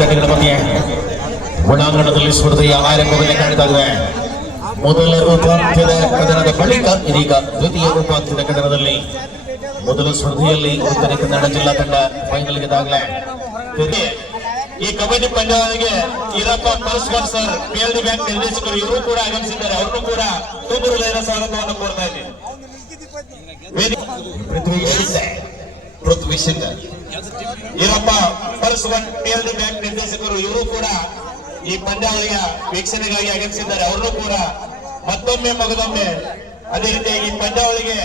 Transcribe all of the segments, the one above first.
ತಂಡಗಳ ಮಧ್ಯೆ ಒಳಾಂಗಣದಲ್ಲಿ ಸ್ಪರ್ಧೆಯ ಆರಂಭವನ್ನು ಕಾಣ್ತಾ ಇದೆ. ಮೊದಲ ರೂಪಾಂತರದ ಕದನದ ಬಳಿಕ ಇದೀಗ ದ್ವಿತೀಯ ರೂಪಾಂತರದ ಕದನದಲ್ಲಿ ಮೊದಲ ಸ್ಪರ್ಧೆಯಲ್ಲಿ ಉತ್ತರ ಕನ್ನಡ ಜಿಲ್ಲಾ ತಂಡ ಫೈನಲ್ಗೆ ದಾಖಲೆ. ಈ ಕಬಡ್ಡಿ ಪಂದ್ಯಾವಳಿಗೆ ಈರಪ್ಪ ಪರಸ್ಪರ್ ಸರ್ PLD ಬ್ಯಾಂಕ್ ನಿರ್ದೇಶಕರು ಇವರು ಕೂಡ ಆಗಮಿಸಿದ್ದಾರೆ. ಅವ್ರನ್ನು ಕೂಡ ತುಂಬ ಹೃದಯದ ಸ್ವಾಗತವನ್ನು ಕೋರ್ತಾ ಇದ್ದೇನೆ. ಪೃಥ್ವಿ ಸಿಂಗ್ ಈರಪ್ಪ ಪರಸ್ಪರ್ PLD ಬ್ಯಾಂಕ್ ನಿರ್ದೇಶಕರು ಇವರು ಕೂಡ ಈ ಪಂದ್ಯಾವಳಿಯ ವೀಕ್ಷಣೆಗಾಗಿ ಆಗಮಿಸಿದ್ದಾರೆ. ಅವ್ರನ್ನು ಕೂಡ ಮತ್ತೊಮ್ಮೆ ಮಗದೊಮ್ಮೆ ಅದೇ ರೀತಿಯಾಗಿ ಈ ಪಂದ್ಯಾವಳಿಗೆ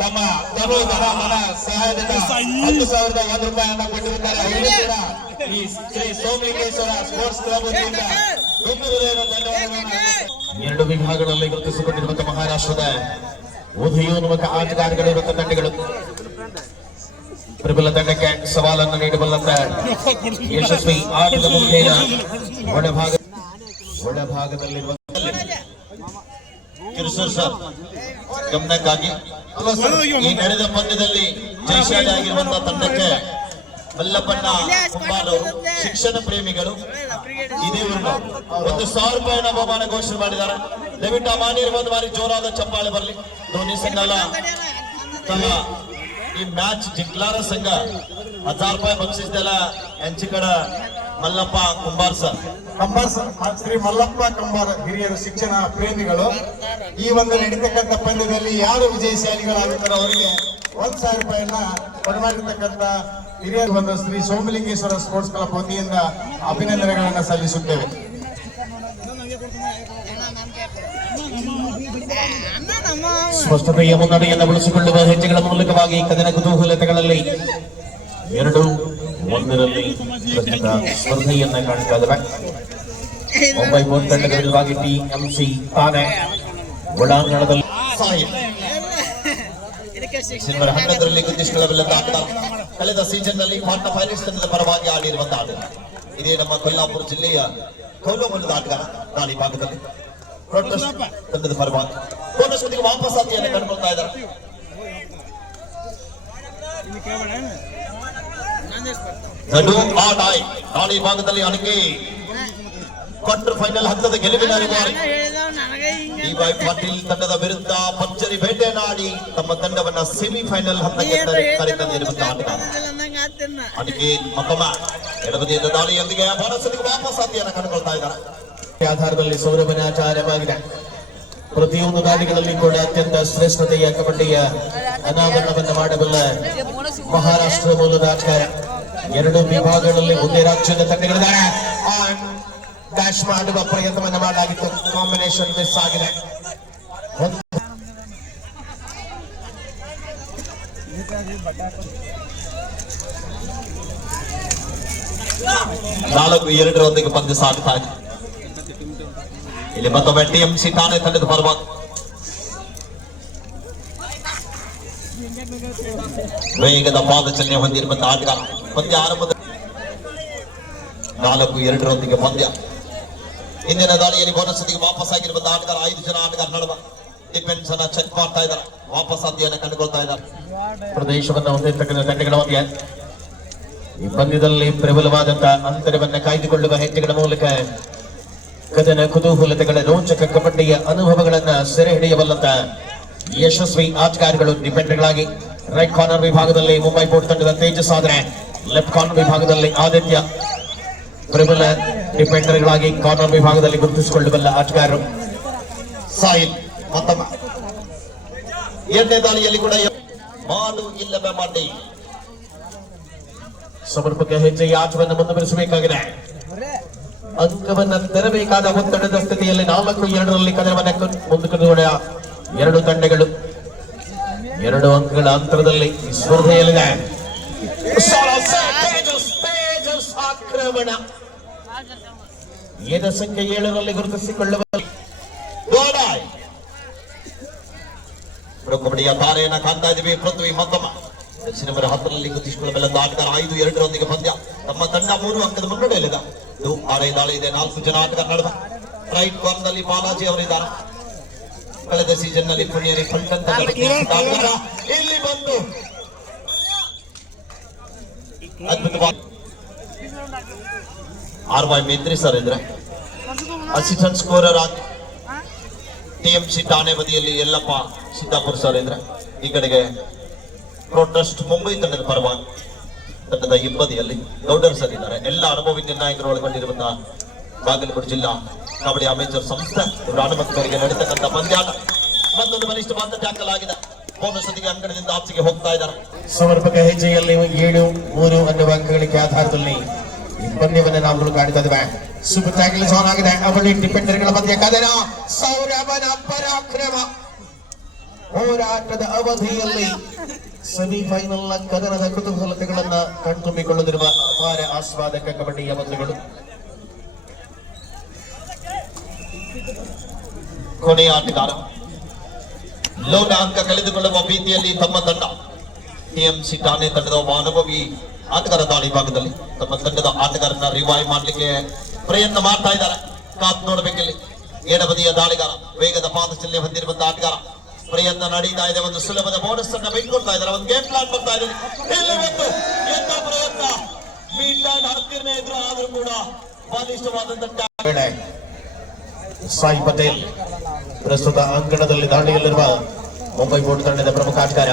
ತಮ್ಮ ತನು ಧನ ಮನ ಸಹಾಯದಿಂದ 10,001 ರೂಪಾಯಿಯನ್ನ ಕೊಟ್ಟಿರುತ್ತಾರೆ. ಅವರು ಕೂಡ ಈ ಶ್ರೀ ಸೋಮಲಿಂಗೇಶ್ವರ ಸ್ಪೋರ್ಟ್ಸ್ ಕ್ಲಬ್ ವತಿಯಿಂದ ಎರಡು ವಿಭಾಗಗಳಲ್ಲಿ ಗುರುತಿಸಿಕೊಂಡಿರುವಂತಹ ಮಹಾರಾಷ್ಟ್ರದ ಉದಯೋನ್ಮುಖ ಆಟಗಾರಗಳಿರುವ ತಂಡಗಳು ಪ್ರಬಲ ತಂಡಕ್ಕೆ ಸವಾಲನ್ನು ನೀಡಬಲ್ಲಂತ ಯಶಸ್ವಿ ಆಟದ ಮುಖೇನ ಒಳಭಾಗದಲ್ಲಿರುವ ಕಿರುಸೂರ್ ಸರ್ ಗಮನಕ್ಕಾಗಿ ಈ ನಡೆದ ಪಂದ್ಯದಲ್ಲಿ ಜಯಶಾಲಿ ಆಗಿರುವಂತಹ ತಂಡಕ್ಕೆ ಮಲ್ಲಪ್ಪಣ್ಣ ಕುಂಬಾರವರು ಶಿಕ್ಷಣ ಪ್ರೇಮಿಗಳು ಇದೇ ಊರಿನ 1,000 ರೂಪಾಯಿನ ಬಹುಮಾನ ಘೋಷಣೆ ಮಾಡಿದ್ದಾರೆ. ದಯವಿಟ್ಟು ಆ ಮಾನ್ಯರು ಒಂದು ಬಾರಿ ಜೋರಾದ ಚಪ್ಪಾಳೆ ಬರಲಿ. ಧೋನಿ ಸಂಘ ಈ ಮ್ಯಾಚ್ ಜಿಂಕ್ಲಾರ ಸಂಘ 1000 ರೂಪಾಯಿ ಬಕ್ಷಿಸ್ದೆಲ್ಲ ಹೆಂಚಿಕಡ ಮಲ್ಲಪ್ಪ ಕುಂಬಾರ್ ಸರ್ ಶ್ರೀ ಮಲ್ಲಪ್ಪ ಕುಂಬಾರ್ ಹಿರಿಯರು ಶಿಕ್ಷಣ ಪ್ರೇಮಿಗಳು ಈ ಒಂದು ನಡೀತಕ್ಕಂಥ ಪಂದ್ಯದಲ್ಲಿ ಯಾರು ವಿಜಯಶಾಲಿಗಳಾಗುತ್ತಾರೋ ಅವರಿಗೆ 1,000 ರೂಪಾಯಿಯನ್ನ ಕೊಡಮಾಡಿರ್ತಕ್ಕಂಥ ಹಿರಿಯರು ಒಂದು ಶ್ರೀ ಸೋಮಲಿಂಗೇಶ್ವರ ಸ್ಪೋರ್ಟ್ಸ್ ಕ್ಲಬ್ ವತಿಯಿಂದ ಅಭಿನಂದನೆಗಳನ್ನು ಸಲ್ಲಿಸುತ್ತೇವೆ. ಸ್ಪಷ್ಟತೆಯ ಮುನ್ನಡೆಯನ್ನು ಬಳಸಿಕೊಳ್ಳುವ ಹೆಜ್ಜೆಗಳ ಮೂಲಕವಾಗಿ ಕದನ ಕುತೂಹಲತೆಗಳಲ್ಲಿ 2-1 ಸ್ಪರ್ಧೆಯನ್ನ ಕಾಣ್ತಾ ಇದ್ದಾರೆ. ಮುಂಬೈ ಮೂರು ತಂಡದ ವಿರುದ್ಧವಾಗಿ TMC ತಾನೆ ಒಳಾಂಗಣದಲ್ಲಿ ಸಿಲ್ವರ್ 11ರಲ್ಲಿ ಗುರುತಿಸಿಕೊಳ್ಳಬಲ್ಲಂತ ಆಟ. ಕಳೆದ ಸೀಸನ್ ನಲ್ಲಿ ಕ್ವಾರ್ಟರ್ ಫೈನಲ್ಸ್ ತಂಡದ ಪರವಾಗಿ ಆಡಿರುವಂತಹ ಆಟ. ಇದೇ ನಮ್ಮ ಕೊಲ್ಲಾಪುರ ಜಿಲ್ಲೆಯ ಕೌಲಮಲ್ಲದ ಆಟಗಾರ ದಾಳಿ ಭಾಗದಲ್ಲಿ ತಂಡದ ಪರವಾಗಿ ಬೋನಸ್ ಜೊತೆಗೆ ವಾಪಸ್ ಆತಿಯನ್ನು ಕಂಡುಕೊಳ್ತಾ ಇದ್ದಾರೆ. ದಾಳಿ ಭಾಗದಲ್ಲಿ ಅಣಕೆ ಕ್ವಾರ್ಟರ್ ಫೈನಲ್ ಹಂತದ ಗೆಲುವಿನ ಪಾಟೀಲ್ ತಂಡದ ವಿರುದ್ಧ ಭರ್ಜರಿ ಬೇಟೆಯನ್ನಾಡಿ ತಮ್ಮ ತಂಡವನ್ನ ಸೆಮಿಫೈನಲ್ ಹಂತಕ್ಕೆ ಕರೆತಂದಿರುವಂತಹ ಆಟಗಾರ ಅಣಕೆ ಮತ್ತೊಮ್ಮ ಎಡಬದಿಯಿಂದ ದಾಳಿಯೊಂದಿಗೆ ಬೋನಸ್ ಜೊತೆಗೆ ವಾಪಸ್ ಆತಿಯನ್ನು ಕಂಡುಕೊಳ್ತಾ ಇದ್ದಾರೆ. ಆಧಾರದಲ್ಲಿ ಸೌರಭನಾಚಾರ್ಯವಾಗಿದೆ. ಪ್ರತಿಯೊಂದು ದಾಳಿಗಳಲ್ಲಿ ಕೂಡ ಅತ್ಯಂತ ಶ್ರೇಷ್ಠತೆಯ ಕಬಡ್ಡಿಯ ಅನಾವರಣವನ್ನು ಮಾಡಬಲ್ಲ ಮಹಾರಾಷ್ಟ್ರ ಮೂಲದ ಆಟಗಾರ. ಎರಡು ವಿಭಾಗಗಳಲ್ಲಿ ಒಂದೇ ರಾಜ್ಯದ ತಂಡಗಳಿದ್ದಾರೆ. ಡ್ಯಾಶ್ ಮಾಡುವ ಪ್ರಯತ್ನವನ್ನು ಮಾಡಲಾಗಿತ್ತು. ಕಾಂಬಿನೇಷನ್ ಮಿಸ್ ಆಗಿದೆ. 4-2 ಪಂದ್ಯ ಸಾಗ್ತಾ ಇದೆ. ಇಲ್ಲಿ ಮತ್ತೊಮ್ಮೆ TMC ತಾನೆ ತಂಡದ ಪರವಾಗಿ ವೇಗದ ಪಾದಚಲನೆ ಹೊಂದಿರುವಂತಹ ಆಟಗಾರ. ಪಂದ್ಯ ಆರಂಭದ 4-2 ಪಂದ್ಯ. ಇಂದಿನ ದಾಳಿಯಲ್ಲಿ ಬೋನಸ್ ವಾಪಸ್ ಆಗಿರುವಂತಹ ಆಟಗಾರ 5 ಜನ ಆಟಗಾರ ನಡುವ ಡಿಫೆನ್ಸ್ ಅನ್ನ ಚೆಕ್ ಮಾಡ್ತಾ ಇದ್ದಾರೆ. ವಾಪಸ್ ಸಾಧ್ಯವನ್ನು ಕಂಡುಕೊಳ್ತಾ ಇದ್ದಾರೆ. ಪ್ರದೇಶವನ್ನು ಹೊಂದಿರತಕ್ಕಂಥ ತಂಡಗಳ ಮಧ್ಯೆ ಈ ಪಂದ್ಯದಲ್ಲಿ ಪ್ರಬಲವಾದಂತಹ ಅಂತರವನ್ನು ಕಾಯ್ದುಕೊಳ್ಳುವ ಹೆಜ್ಜೆಗಳ ಮೂಲಕ ಕದನ ಕುತೂಹಲತೆಗಳ ರೋಚಕ ಕಬಡ್ಡಿಯ ಅನುಭವಗಳನ್ನ ಸೆರೆ ಹಿಡಿಯಬಲ್ಲಂತ ಯಶಸ್ವಿ ಆಟಗಾರಗಳು ಡಿಫೆಂಡರ್ಗಳಾಗಿ ರೈಟ್ ಕಾರ್ನರ್ ವಿಭಾಗದಲ್ಲಿ ಮುಂಬೈ ಪೋರ್ಟ್ ತಂಡದ ತೇಜಸ್ ಆದರೆ ಲೆಫ್ಟ್ ಕಾರ್ನರ್ ವಿಭಾಗದಲ್ಲಿ ಆದಿತ್ಯ ಪ್ರಬಲ ಡಿಫೆಂಡರ್ಗಳಾಗಿ ಕಾರ್ನರ್ ವಿಭಾಗದಲ್ಲಿ ಗುರುತಿಸಿಕೊಳ್ಳಬಲ್ಲ ಆಟಗಾರರು ಸಾಹಿಲ್. ಮತ್ತೊಮ್ಮ ಎರಡನೇ ದಾಳಿಯಲ್ಲಿ ಕೂಡ ಮಾಡು ಇಲ್ಲವೇ ಮಾಡಿ ಸಮರ್ಪಕ ಹೆಜ್ಜೆಯ ಆಟವನ್ನು ಮುಂದುವರಿಸಬೇಕಾಗಿದೆ. ಅಂಕವನ್ನ ತೆರಬೇಕಾದ ಒತ್ತಡದ ಸ್ಥಿತಿಯಲ್ಲಿ 4-2 ಕದನವನ್ನು ಮುಂದುವರಿದ ಎರಡು ತಂಡಗಳು 2 ಅಂಕಗಳ ಅಂತರದಲ್ಲಿ ಈ ಸ್ಪರ್ಧೆಯಲ್ಲಿದೆ. ಆಕ್ರಮಣ ಏದ ಸಂಖ್ಯೆ 7ರಲ್ಲಿ ಗುರುತಿಸಿಕೊಳ್ಳುವ ಕಬಡ್ಡಿಯ ತಾರೆಯನ್ನ ಕಾಣ್ತಾ ಇದ್ದೀವಿ. ಪೃಥ್ವಿ ಮತ್ತೊಮ್ಮ ದಕ್ಷಿಣ 10ರಲ್ಲಿ ಗುರುತಿಸಿಕೊಳ್ಳಬಲ್ಲ ಆಟಗಾರ 5-2 ಪಂದ್ಯ. ತಮ್ಮ ತಂಡ 3 ಅಂಕದ ಮುನ್ನಡೆಯಲ್ಲಿದೆ. 6 ದಾಳಿ ಇದೆ. 4 ಜನ ಆಟಗಾರ ನಡುವೆ ರೈಟ್ ಕಾರ್ನರ್ ನಲ್ಲಿ ಬಾಲಾಜಿ ಅವರಿದ್ದಾರೆ. ಕಳೆದ ಸೀಸನ್ ನಲ್ಲಿ ಪುಣ್ಯರಿ ಫಲ್ಟನ್ ಇಲ್ಲಿ ಬಂದು ಅದ್ಭುತವಾಗಿ RY ಮೇತ್ರಿ ಸರ್ ಇದ್ರೆ ಅಸಿಸ್ಟೆಂಟ್ ಸ್ಕೋರರ್ ಆಗಿ TMC ಠಾಣೆ ಬದಿಯಲ್ಲಿ ಯಲ್ಲಪ್ಪ ಸಿದ್ದಾಪುರ ಸರ್ ಇದ್ರೆ ಈ ಕಡೆಗೆ ಪ್ರೊಟೆಸ್ಟ್ ಮುಂಬೈ ತಂಡದ ಪರವಾಗಿ ತಂಡದ ಹಿಂಬದಿಯಲ್ಲಿ ಗೌಡರ್ ಸರ್ ಇದ್ದಾರೆ. ಎಲ್ಲ ಅನುಭವಿ ನಿರ್ಣಾಯಕರು ಒಳಗೊಂಡಿರುವಂತಹ ಬಾಗಲಕೋಟೆ ಜಿಲ್ಲಾ ಕಬಡ್ಡಿ ಅಮೇಚರ್ ಸಂಸ್ಥೆ ಇವರ ಅನುಮತಿಗಳಿಗೆ ನಡೀತಕ್ಕಂಥ ಪಂದ್ಯಾಟ. ಮತ್ತೊಂದು ಬಲಿಷ್ಠವಾದ ಟ್ಯಾಕಲ್ ಆಗಿದೆ. ಬೋನಸ್ ಒಟ್ಟಿಗೆ ಅಂಕಣದಿಂದ ಆಚೆಗೆ ಹೋಗ್ತಾ ಇದ್ದಾರೆ. ಸಮರ್ಪಕ ಹೆಜ್ಜೆಯಲ್ಲಿ 7-3 ಅನ್ನುವ ಅಂಕಗಳಿಗೆ ಆಧಾರದಲ್ಲಿ ಈ ಪಂದ್ಯವನ್ನು ನಾವು ಕಾಣ್ತಾ ಇದ್ದೇವೆ. ಸೂಪರ್ ಟ್ಯಾಕಲ್ ಆನ್ ಆಗಿದೆ. ಕಬಡ್ಡಿ ಡಿಫೆಂಡರ್ಗಳ ಮಧ್ಯೆ ಕದನ, ಸೌರಭನ ಪರಾಕ್ರಮ. ಹೋರಾಟದ ಅವಧಿಯಲ್ಲಿ ಸೆಮಿಫೈನಲ್ ಕದನದ ಕುತೂಹಲತೆಗಳನ್ನ ಕಣ್ತುಂಬಿಕೊಳ್ಳುತ್ತಿರುವ ಅಪಾರ ಆಸ್ವಾದಕ ಕಬಡ್ಡಿಯ ಬಂಧುಗಳು. ಕೊನೆಯ ಆಟಗಾರ ಲೋನ ಅಂಕ ಕಳೆದುಕೊಳ್ಳುವ ಭೀತಿಯಲ್ಲಿ ತಮ್ಮ ತಂಡ TMC ಠಾಣೆ ತಂಡದ ಒಬ್ಬ ಅನುಭವಿ ಆಟಗಾರ ದಾಳಿ ಭಾಗದಲ್ಲಿ ತಮ್ಮ ತಂಡದ ಆಟಗಾರನ ರಿವೈವ್ ಮಾಡಲಿಕ್ಕೆ ಪ್ರಯತ್ನ ಮಾಡ್ತಾ ಇದ್ದಾರೆ. ಕಾತ್ ನೋಡಬೇಕಿಲ್ಲಿ ಎಡಬದಿಯ ದಾಳಿಗಾರ ವೇಗದ ಪಾದಚಲನೆ ಹೊಂದಿರುವಂತಹ ಆಟಗಾರ ಪ್ರಯತ್ನ ನಡೀತಾ ಇದೆ. ಒಂದು ಸುಲಭದ ಬೋನಸ್ ಅನ್ನ ಬಿಟ್ಕೊಡ್ತಾ ಇದ್ದಾರೆ. ಒಂದು ಗೇಮ್ ಪ್ಲಾನ್ ಬರ್ತಾ ಇದೆ. ಇಲ್ಲಿ ಒಂದು ಎಂತ ಪ್ರಯತ್ನ ಮೀಡ್ ಲೈನ್ ಹತ್ತಿರನೇ ಇದ್ರು ಆದ್ರೂ ಕೂಡ ಬಲಿಷ್ಠವಾದಂತಹ ಸಾಯಿ ಪಟೇಲ್ ಪ್ರಸ್ತುತ ಅಂಕಣದಲ್ಲಿ ದಾಳಿಯಲ್ಲಿರುವ ಮುಂಬೈ ಬೋರ್ಡ್ ತಂಡದ ಪ್ರಮುಖ ಆಟಗಾರ.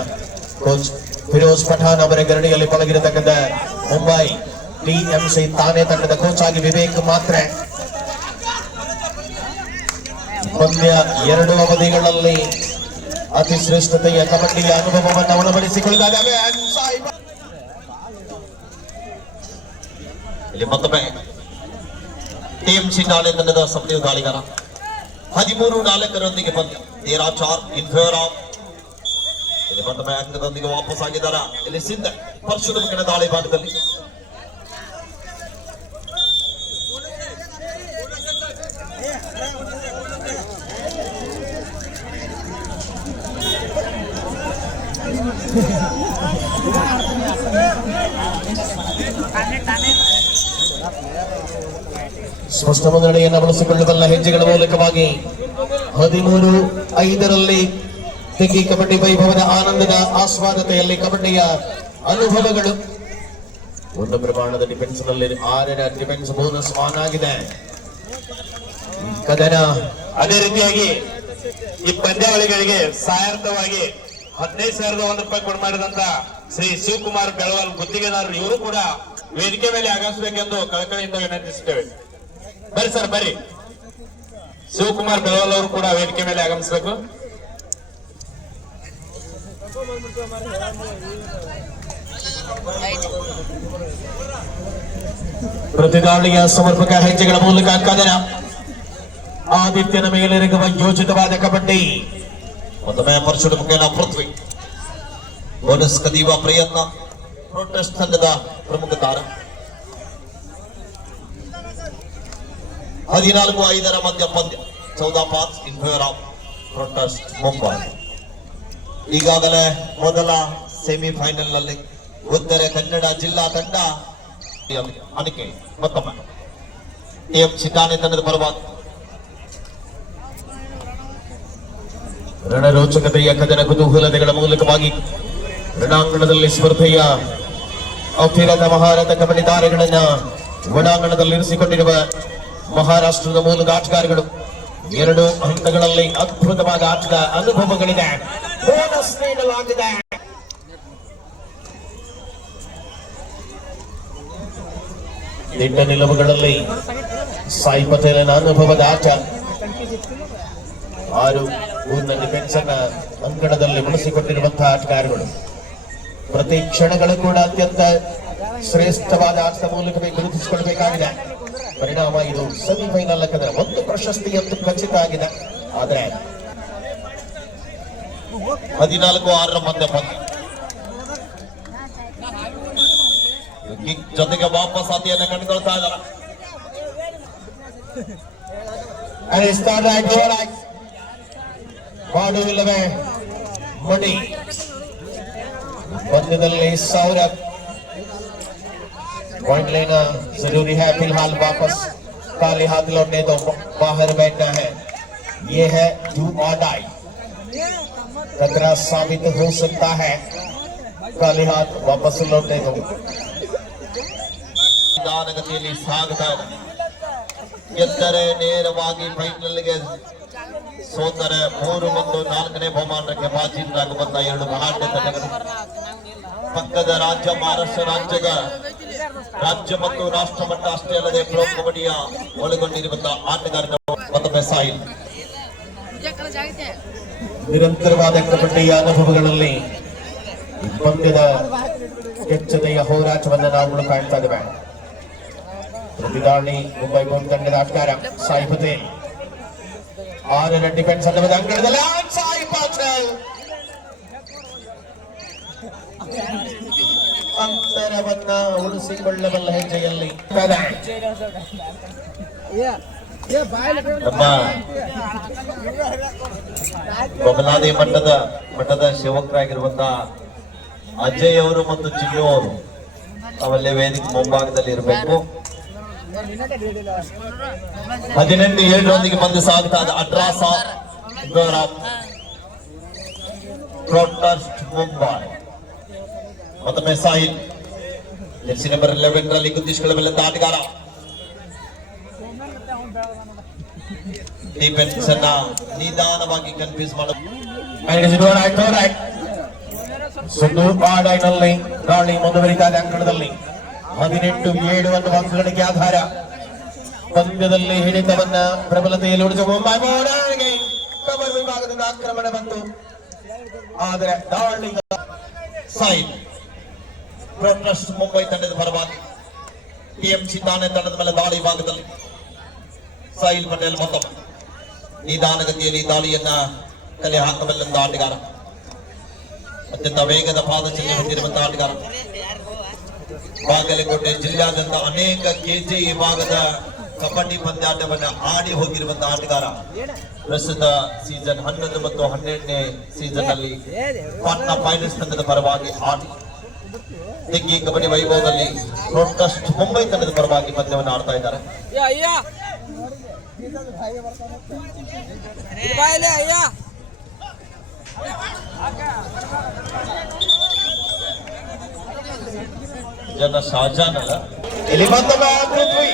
ಕೋಚ್ ಫಿರೋಜ್ ಪಠಾನ್ ಅವರ ಗರಡಿಯಲ್ಲಿ ಪಳಗಿರತಕ್ಕಂಥ ಮುಂಬೈ TMC ತಾನೇ ತಂಡದ ಕೋಚ್ ಆಗಿ ವಿವೇಕ್ ಮಾತ್ರ. ಪಂದ್ಯ 2 ಅವಧಿಗಳಲ್ಲಿ ಅತಿ ಶ್ರೇಷ್ಠತೆಯ ಕಬಡ್ಡಿಯ ಅನುಭವವನ್ನು ಉಣಬಡಿಸಿಕೊಳ್ಳುತ್ತಿದ್ದಾವೆ. ಇಲ್ಲಿ ಮತ್ತೊಮ್ಮೆ TMC ಠಾಣೆ ತಂಡದ ಸಮಿತಿಯ ದಾಳಿಗಾರ 13-4 ಪಂದ್ಯ 13-4 ಇನ್ ಫೇವರ್ ಆಫ್. ಇಲ್ಲಿ ಮತ್ತೊಮ್ಮೆ ಅಂಕದೊಂದಿಗೆ ವಾಪಸ್ ಆಗಿದ್ದಾರೆ. ಇಲ್ಲಿ ಸಿದ್ಧ ಪರಶುರಾಮನ ದಾಳಿ ಭಾಗದಲ್ಲಿ ಸ್ಪಷ್ಟ ಮುನ್ನಡೆಯನ್ನು ಬಳಸಿಕೊಳ್ಳಬಲ್ಲ ಹೆಜ್ಜೆಗಳ ಮೂಲಕವಾಗಿ 13-5 ತೆಗಿ ಕಬಡ್ಡಿ ವೈಭವದ ಆನಂದದ ಆಸ್ವಾದತೆಯಲ್ಲಿ ಕಬಡ್ಡಿಯ ಅನುಭವಗಳು. ಒಂದು ಪ್ರಮಾಣದ ಡಿಫೆನ್ಸ್ ನಲ್ಲಿ 6ರ ಡಿಫೆನ್ಸ್ ಬೋನಸ್ ಆನ್ ಆಗಿದೆ. ಕದನ ಅದೇ ರೀತಿಯಾಗಿ ಈ ಪಂದ್ಯಾವಳಿಗಳಿಗೆ ಸಹಾಯಾರ್ಥವಾಗಿ 15,001 ರೂಪಾಯಿ ಕೊಡು ಮಾಡಿದಂತ ಶ್ರೀ ಶಿವಕುಮಾರ್ ಬೆಳವಾಲ್ ಗುತ್ತಿಗೆದಾರರು ಇವರು ಕೂಡ ವೇದಿಕೆ ಮೇಲೆ ಆಗಮಿಸಬೇಕೆಂದು ಕಳಕಳಿಯಿಂದ ವಿನಂತಿಸುತ್ತೇವೆ. ಬರ್ರಿ ಸರ್ ಬರ್ರಿ. ಶಿವಕುಮಾರ್ ಬೆಳವಾಲ್ ಅವರು ಕೂಡ ವೇದಿಕೆ ಮೇಲೆ ಆಗಮಿಸಬೇಕು. ಪ್ರತಿದಾಳಿಯ ಸಮರ್ಪಕ ಹೆಜ್ಜೆಗಳ ಮೂಲಕ ಕದನ. ಆದಿತ್ಯನ ಮೇಲಿರುವ ಯೋಜಿತವಾದ ಕಬಡ್ಡಿ. ಮತ್ತೊಮ್ಮೆ ಪರಶುರಾಮ ಮುಖೇನ ಪೃಥ್ವಿ ಬೋನಸ್ ಕದಿಯುವ ಪ್ರಯತ್ನ. ಪ್ರೊಟೆಸ್ಟ್ ತಂಡದ ಪ್ರಮುಖ ತಾರ 14-5 ಮಧ್ಯ ಪಂದ್ಯ 14 ಇನ್ ಫೇವರ್ ಆಫ್ ಪ್ರೊಟೆಸ್ಟ್ ಮುಂಬೈ. ಈಗಾಗಲೇ ಮೊದಲ ಸೆಮಿಫೈನಲ್ ನಲ್ಲಿ ಉತ್ತರ ಕನ್ನಡ ಜಿಲ್ಲಾ ತಂಡ ಅನಿಕೆ ಮತ್ತೊಮ್ಮೆ TMC ಠಾಣೆ ತಂಡದ ಪರವಾಗಿ ರಣರೋಚಕತೆಯ ಕದನ ಕುತೂಹಲತೆಗಳ ಮೂಲಕವಾಗಿ ರಣಾಂಗಣದಲ್ಲಿ ಸ್ಪರ್ಧೆಯ ಅಸ್ಥಿರತ ಮಹಾರಥ ಕಬಡ್ಡಿ ತಾರೆಗಳನ್ನ ಒಳಾಂಗಣದಲ್ಲಿರಿಸಿಕೊಂಡಿರುವ ಮಹಾರಾಷ್ಟ್ರದ ಮೂಲಕ ಆಟಗಾರಗಳು 2 ಹಂತಗಳಲ್ಲಿ ಅದ್ಭುತವಾದ ಆಟದ ಅನುಭವಗಳಿದೆ. ಬೋನಸ್ ನೀಡಲಾಗಿದೆ. ದಿಟ್ಟ ನಿಲುವುಗಳಲ್ಲಿ ಸಾಯಿ ಪಟೇಲನ ಅನುಭವದ ಆಟ. 6 ಪೂರ್ಣ ಡಿಫೆನ್ಸ್ ಅನ್ನ ಅಂಕಣದಲ್ಲಿ ಬಳಸಿಕೊಂಡಿರುವಂತಹ ಆಟಗಾರಗಳು ಪ್ರತಿ ಕ್ಷಣಗಳು ಕೂಡ ಅತ್ಯಂತ ಶ್ರೇಷ್ಠವಾದ ಆಟದ ಮೂಲಕವೇ ಗುರುತಿಸಿಕೊಳ್ಳಬೇಕಾಗಿದೆ. ಪರಿಣಾಮ ಇದು ಸೆಮಿಫೈನಲ್ ಲೆಕ್ಕದ ಒಂದು ಪ್ರಶಸ್ತಿಯಂತೂ ಖಚಿತ ಆಗಿದೆ. ಆದರೆ 14-6 ಮಧ್ಯ ಪಂದ್ಯ ಕಿಕ್ ಜೊತೆಗೆ ವಾಪಸ್ ಆದಿಯನ್ನು ಕಂಡುಕೊಳ್ತಾ ಇದ್ದಾರೆ. ಮಾಡುವಿಲ್ಲವೇ ಮಣಿ ಪಂದ್ಯದಲ್ಲಿ ಸೌರಭ್ पॉइंट लेना जरूरी है. फिलहाल वापस काले हाथ लौटने तो बाहर बैठना है. ये है डू और डाई. खतरा साबित हो सकता है. काले हाथ वापस लौटने दो. ನಿಧಾನಗತಿಯಲ್ಲಿ ಸಾಗುತ್ತಾ ಇದೆ. ಗೆದ್ದರೆ ನೇರವಾಗಿ ಫೈನಲ್ಗೆ, ಸೋತರೆ 3-1 4ನೇ ಬಹುಮಾನಕ್ಕೆ ಬಾಜಿರಾಗುವಂತ 2 ಬಲಾಢ್ಯ ತಂಡಗಳು. ಪಕ್ಕದ ರಾಜ್ಯ ಮಹಾರಾಷ್ಟ್ರ ರಾಜ್ಯದ ರಾಜ್ಯ ಮತ್ತು ರಾಷ್ಟ್ರ ಮಟ್ಟ ಅಷ್ಟೇ ಅಲ್ಲದೆ ಪ್ರೊ ಕಬಡ್ಡಿಯ ಒಳಗೊಂಡಿರುವಂತಹ ಆಟಗಾರರು ಮತ್ತೊಮ್ಮೆ ಸಾಯಿಲ್. ನಿರಂತರವಾದ ಕಬಡ್ಡಿಯ ಅನುಭವಗಳಲ್ಲಿ ಈ ಪಂದ್ಯದ ಕೆಚ್ಚತೆಯ ಹೋರಾಟವನ್ನು ನಾವು ಕಾಣ್ತಾ ಇದ್ದೇವೆ. ಪ್ರತಿದಾಳಿ ಮುಂಬೈ ಗೋಲ್ಡ್ ತಂಡದ ಆಟಗಾರ ಸಾಯಿ ಪಟೇಲ್ 6ರ ಡಿಫೆನ್ಸ್ ಅನ್ನುವ ಅಂಕಣದಲ್ಲಿ ಸಾಯಿ ಪಟೇಲ್ ಅಂತರವನ್ನ ಉಳಿಸಿಕೊಳ್ಳಬಲ್ಲ ಹೆಜ್ಜೆಯಲ್ಲಿ ನಮ್ಮ ಬಬಲಾದಿ ಮಠದ ಸೇವಕರಾಗಿರುವಂತಹ ಅಜಯ್ ಅವರು ಮತ್ತು ಚಿನ್ನು ಅವರು ಅವಲ್ಲೇ ವೇದಿಕೆ ಮುಂಭಾಗದಲ್ಲಿ ಇರಬೇಕು. 18-7 ಬಂದು ಸಾಗುತ್ತಾ ಅಡ್ರಾಸ ಮುಂಬೈ. ಮತ್ತೊಮ್ಮೆ ಸಾಹಿಲ್ ಜೆರ್ಸಿ ನಂಬರ್ 11 ರಲ್ಲಿ ಗುರುತಿಸಿಕೊಳ್ಳಬಲ್ಲಂತ ಆಟಗಾರ. ಡಿಫೆನ್ಸ್ ಅನ್ನ ನಿಧಾನವಾಗಿ ಕನ್ಫ್ಯೂಸ್ ಮಾಡಬಹುದು. ಸುಂದೂಪಾಡೈನಲ್ಲಿ ದಾಳಿ ಮುಂದುವರಿತಾ ಇದೆ. ಅಂಕಣದಲ್ಲಿ 18-7 ಅಂಕಗಳಿಗೆ ಆಧಾರ. ಪಂದ್ಯದಲ್ಲಿ ಹಿಡಿತವನ್ನ ಪ್ರಬಲತೆಯಲ್ಲಿ ಉಳಿಸುವ ಮುಂಬೈ ಬೋರ್ಡರ್ಗೆ ಕಬರ್ ವಿಭಾಗದಿಂದ ಆಕ್ರಮಣ ಬಂತು. ಆದರೆ ದಾಳಿ ಸಾಯಿಲ್ ಪ್ರೊಟೆಸ್ಟ್ ಮುಂಬೈ ತಂಡದ ಪರವಾಗಿ ಟಿಎಂಸಿ ತಾನೆ ತಂಡದ ಮೇಲೆ ದಾಳಿ ಭಾಗದಲ್ಲಿ ಸಾಯಿಲ್ ಪಟೇಲ್ ಮತ್ತೊಮ್ಮೆ ನಿಧಾನಗತಿಯಲ್ಲಿ ದಾಳಿಯನ್ನ ಕಲೆ ಹಾಕಬಲ್ಲಂತ ಆಟಗಾರ. ಅತ್ಯಂತ ವೇಗದ ಪಾದಚಲನೆ ಹೊಂದಿರುವಂತಹ ಆಟಗಾರ. ಬಾಗಲಕೋಟೆ ಜಿಲ್ಲೆಯಾದ್ಯಂತ ಅನೇಕ ಕೆಜಿ ವಿಭಾಗದ ಕಬಡ್ಡಿ ಪಂದ್ಯಾಟವನ್ನ ಆಡಿ ಹೋಗಿರುವಂತಹ ಆಟಗಾರ. ಪ್ರಸ್ತುತ ಸೀಸನ್ 11 ಮತ್ತು 12ನೇ ಸೀಸನ್ ನಲ್ಲಿ ಪಾಟ್ನಾ ಪೈರೇಟ್ಸ್ ತಂಡದ ಪರವಾಗಿ ಆಡಿ ತೆಗ್ಗಿ ಕಬಡ್ಡಿ ವೈಭವದಲ್ಲಿ ಪ್ರೊಟೆಸ್ಟ್ ಮುಂಬೈ ತಂಡದ ಪರವಾಗಿ ಪಂದ್ಯವನ್ನು ಆಡ್ತಾ ಇದ್ದಾರೆ. ಜನ ಶಾಜಾನ್ ಅಲ್ಲ ಇಲ್ಲಿ ಮತ್ತೊಮ್ಮೆ ಪೃಥ್ವಿ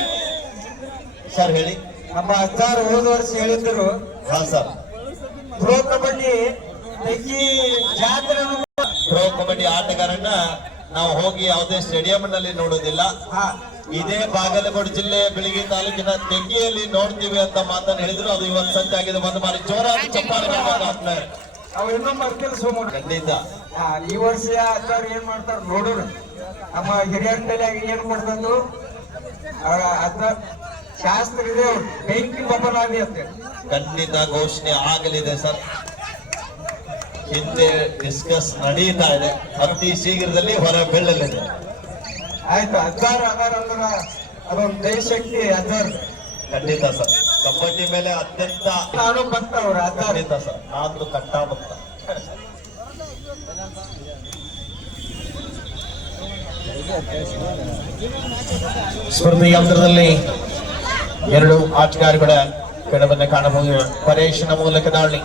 ಸರ್ ಹೇಳಿ. ನಮ್ಮ ಅಜ್ಜಾರು ಹೋದ ವರ್ಷ ಹೇಳಿದ್ರು ಹಾ ಸರ್, ಪ್ರೋ ಕಬಡ್ಡಿ ತೆಗಿ ಜಾತ್ರೆ ಪ್ರೋ ಕಬಡ್ಡಿ ಆಟಗಾರನ್ನ ನಾವು ಹೋಗಿ ಯಾವುದೇ ಸ್ಟೇಡಿಯಂ ನಲ್ಲಿ ನೋಡೋದಿಲ್ಲ. ಇದೇ ಬಾಗಲಕೋಟೆ ಜಿಲ್ಲೆ ಬೆಳಗ್ಗೆ ತಾಲೂಕಿನ ತೆಗ್ಗಿಯಲ್ಲಿ ನೋಡ್ತೀವಿ ಅಂತ ಮಾತನ್ನು ಹೇಳಿದ್ರು. ಅದು ಇವತ್ತು ಸಂಜೆ ಆಗಿದೆ. ಒಂದು ಮಾರಿ ಜೋರಾಗಿ ಚಪ್ಪಾಳೆ ಅವ್ ಇನ್ನೂ ಮರ್ತಿಲ್ಲ ಸೋಮಣ್ಣ. ಖಂಡಿತ ಈ ವರ್ಷ ಅಜ್ಜಾರು ಏನ್ ಮಾಡ್ತಾರ ನೋಡೋರು. ನಮ್ಮ ಹಿರಿಯರ ತಲೆಯಾಗ ಏನ್ ಮಾಡ್ತಂದು ಅದ ಶಾಸ್ತ್ರ ಇದೆ, ಬೆಂಕಿ ಬಬಲಾದಿ ಅಂತ ಖಂಡಿತ ಘೋಷಣೆ ಆಗಲಿದೆ ಸರ್. ಹಿಂದೆ ಡಿಸ್ಕಸ್ ನಡೀತಾ ಇದೆ, ಅತಿ ಶೀಘ್ರದಲ್ಲಿ ಹೊರ ಬೀಳಲಿದೆ. ಆಯ್ತು. ಅಜ್ಜಾರು ಅದಾರ ಅಂದ್ರ ಅದೊಂದು ದೇಶಕ್ಕೆ ಅಜ್ಜಾರು ಖಂಡಿತ ಸರ್. ಕಬಡ್ಡಿ ಮೇಲೆ ಅತ್ಯಂತ ನಾನು ಭಕ್ತ ಅವ್ರ ಅಜ್ಜಾರು. ಖಂಡಿತ ಸರ್, ನಾನು ಕಟ್ಟಾ ಭಕ್ತ. ಸ್ಪರ್ಧೆಯಂತ್ರದಲ್ಲಿ 2 ಆಟಗಾರಗಳ ಕಣವನ್ನು ಕಾಣಬಹುದು. ಪರೇಶನ ಮೂಲಕ ದಾಳಿ.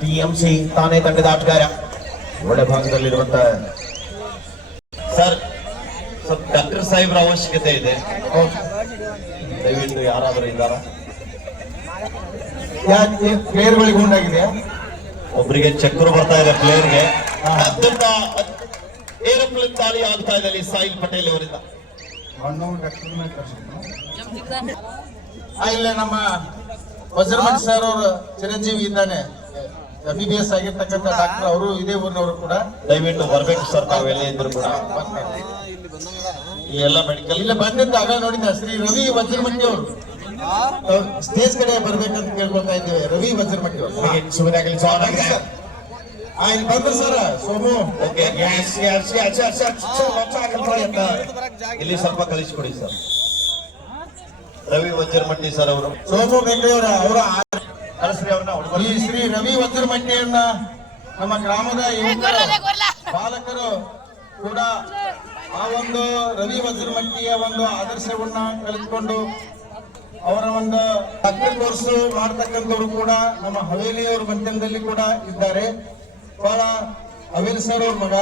ಟಿಎಂಸಿ ತಾನೇ ತಂಡದ ಆಟಗಾರ ಒಳ ಭಾಗದಲ್ಲಿರುವಂತ ಸರ್ ಸ್ವಲ್ಪ ಡಾಕ್ಟರ್ ಸಾಹೇಬ್ರ ಅವಶ್ಯಕತೆ ಇದೆ. ದಯವಿಟ್ಟು ಯಾರಾದರೂ ಇದ್ದಾರಾ? ಪ್ಲೇಯರ್ಗಳಿಗೆ ಉಂಟಾಗಿದೆ. ಒಬ್ಬರಿಗೆ ಚಕ್ರು ಬರ್ತಾ ಇದೆ ಪ್ಲೇಯರ್ಗೆ. ಅತ್ಯಂತ ಏರೋಪ್ಲೇನ್ ದಾಳಿ ಆಗ್ತಾ ಇದೆ ಅಲ್ಲಿ ಸಾಯಿಲ್ ಪಟೇಲ್ ಅವರಿಂದ. ಇಲ್ಲ ನಮ್ಮ ವಜ್ರಮಠ ಸರ್ ಅವರು ಚಿರಂಜೀವಿ ಇದ್ದಾನೆ, MBBS ಆಗಿರ್ತಕ್ಕಂಥ ಡಾಕ್ಟರ್. ಅವರು ಇದೇ ಊರಿನವರು ಕೂಡ. ದಯವಿಟ್ಟು ಬರಬೇಕು ಸರ್, ತಾವೆಲ್ಲ ಇದ್ರು ಕೂಡ. ಈ ಎಲ್ಲ ಮೆಡಿಕಲ್ ಇಲ್ಲ ಬಂದಿದ್ದ ಆಗ ನೋಡಿದ್ದ ಶ್ರೀ ರವಿ ವಜ್ರಮಟ್ಟಿ ಅವರು ಸ್ಟೇಜ್ ಕಡೆ ಬರ್ಬೇಕಂತ ಕೇಳ್ಕೊಳ್ತಾ ಇದ್ದೇವೆ. ರವಿ ವಜ್ರಮಟ್ಟಿ ಅವರು ಶುಭದಾಗಲಿ. ಇಲ್ಲಿ ಬಂದ್ರು ಸರ್. ಸೋಮು ಇಲ್ಲಿ ಸ್ವಲ್ಪ ಕಳಿಸಿಕೊಡಿ ಸರ್. ರವಿ ವಜ್ರಮಟ್ಟಿ ಸರ್ ಅವರು, ಸೋಮು ಬೆಂಗಳೂರ ಅವರ ಕಳಿಸ್ರಿ ಅವ್ರನ್ನ. ಈ ಶ್ರೀ ರವಿ ವಜ್ರಮಟ್ಟಿಯನ್ನ ನಮ್ಮ ಗ್ರಾಮದ ಯುವಕರು ಬಾಲಕರು ಕೂಡ ಆ ಒಂದು ರವಿ ವಜ್ರಮಟ್ಟಿಯ ಒಂದು ಆದರ್ಶವನ್ನ ಕಲಿತುಕೊಂಡು ಅವರ ಒಂದು ಡಾಕ್ಟರ್ ಕೋರ್ಸ್ ಮಾಡ್ತಕ್ಕಂಥವ್ರು ಕೂಡ ನಮ್ಮ ಹವೇಲಿಯವ್ರ ಮಧ್ಯದಲ್ಲಿ ಕೂಡ ಇದ್ದಾರೆ. ಬಹಳ ಹವೇಲಿ ಸರ್ ಅವ್ರ ಮಗ,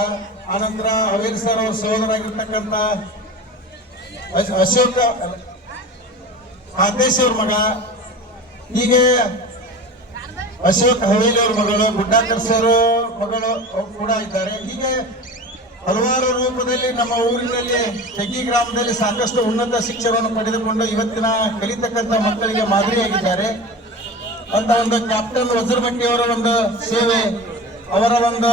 ಆನಂತರ ಹವೇಲಿ ಸರ್ ಅವ್ರ ಸಹೋದರಾಗಿರ್ತಕ್ಕಂಥ ಅಶೋಕ ಆದೇಶ್ ಅವ್ರ ಮಗ, ಹೀಗೆ ಅಶೋಕ್ ಹವೇಲಿ ಅವ್ರ ಮಗಳು, ಗುಡ್ಡಾಕರ್ ಸರ್ ಮಗಳು ಕೂಡ ಇದ್ದಾರೆ. ಹೀಗೆ ಹಲವಾರು ರೂಪದಲ್ಲಿ ನಮ್ಮ ಊರಿನಲ್ಲಿ ತೆಗ್ಗಿ ಗ್ರಾಮದಲ್ಲಿ ಸಾಕಷ್ಟು ಉನ್ನತ ಶಿಕ್ಷಣವನ್ನು ಪಡೆದುಕೊಂಡು ಇವತ್ತಿನ ಕಲಿತಕ್ಕಂಥ ಮಕ್ಕಳಿಗೆ ಮಾದರಿಯಾಗಿದ್ದಾರೆ ಅಂತ ಒಂದು ಕ್ಯಾಪ್ಟನ್ ವಜ್ರಮಟ್ಟಿ ಅವರ ಒಂದು ಸೇವೆ, ಅವರ ಒಂದು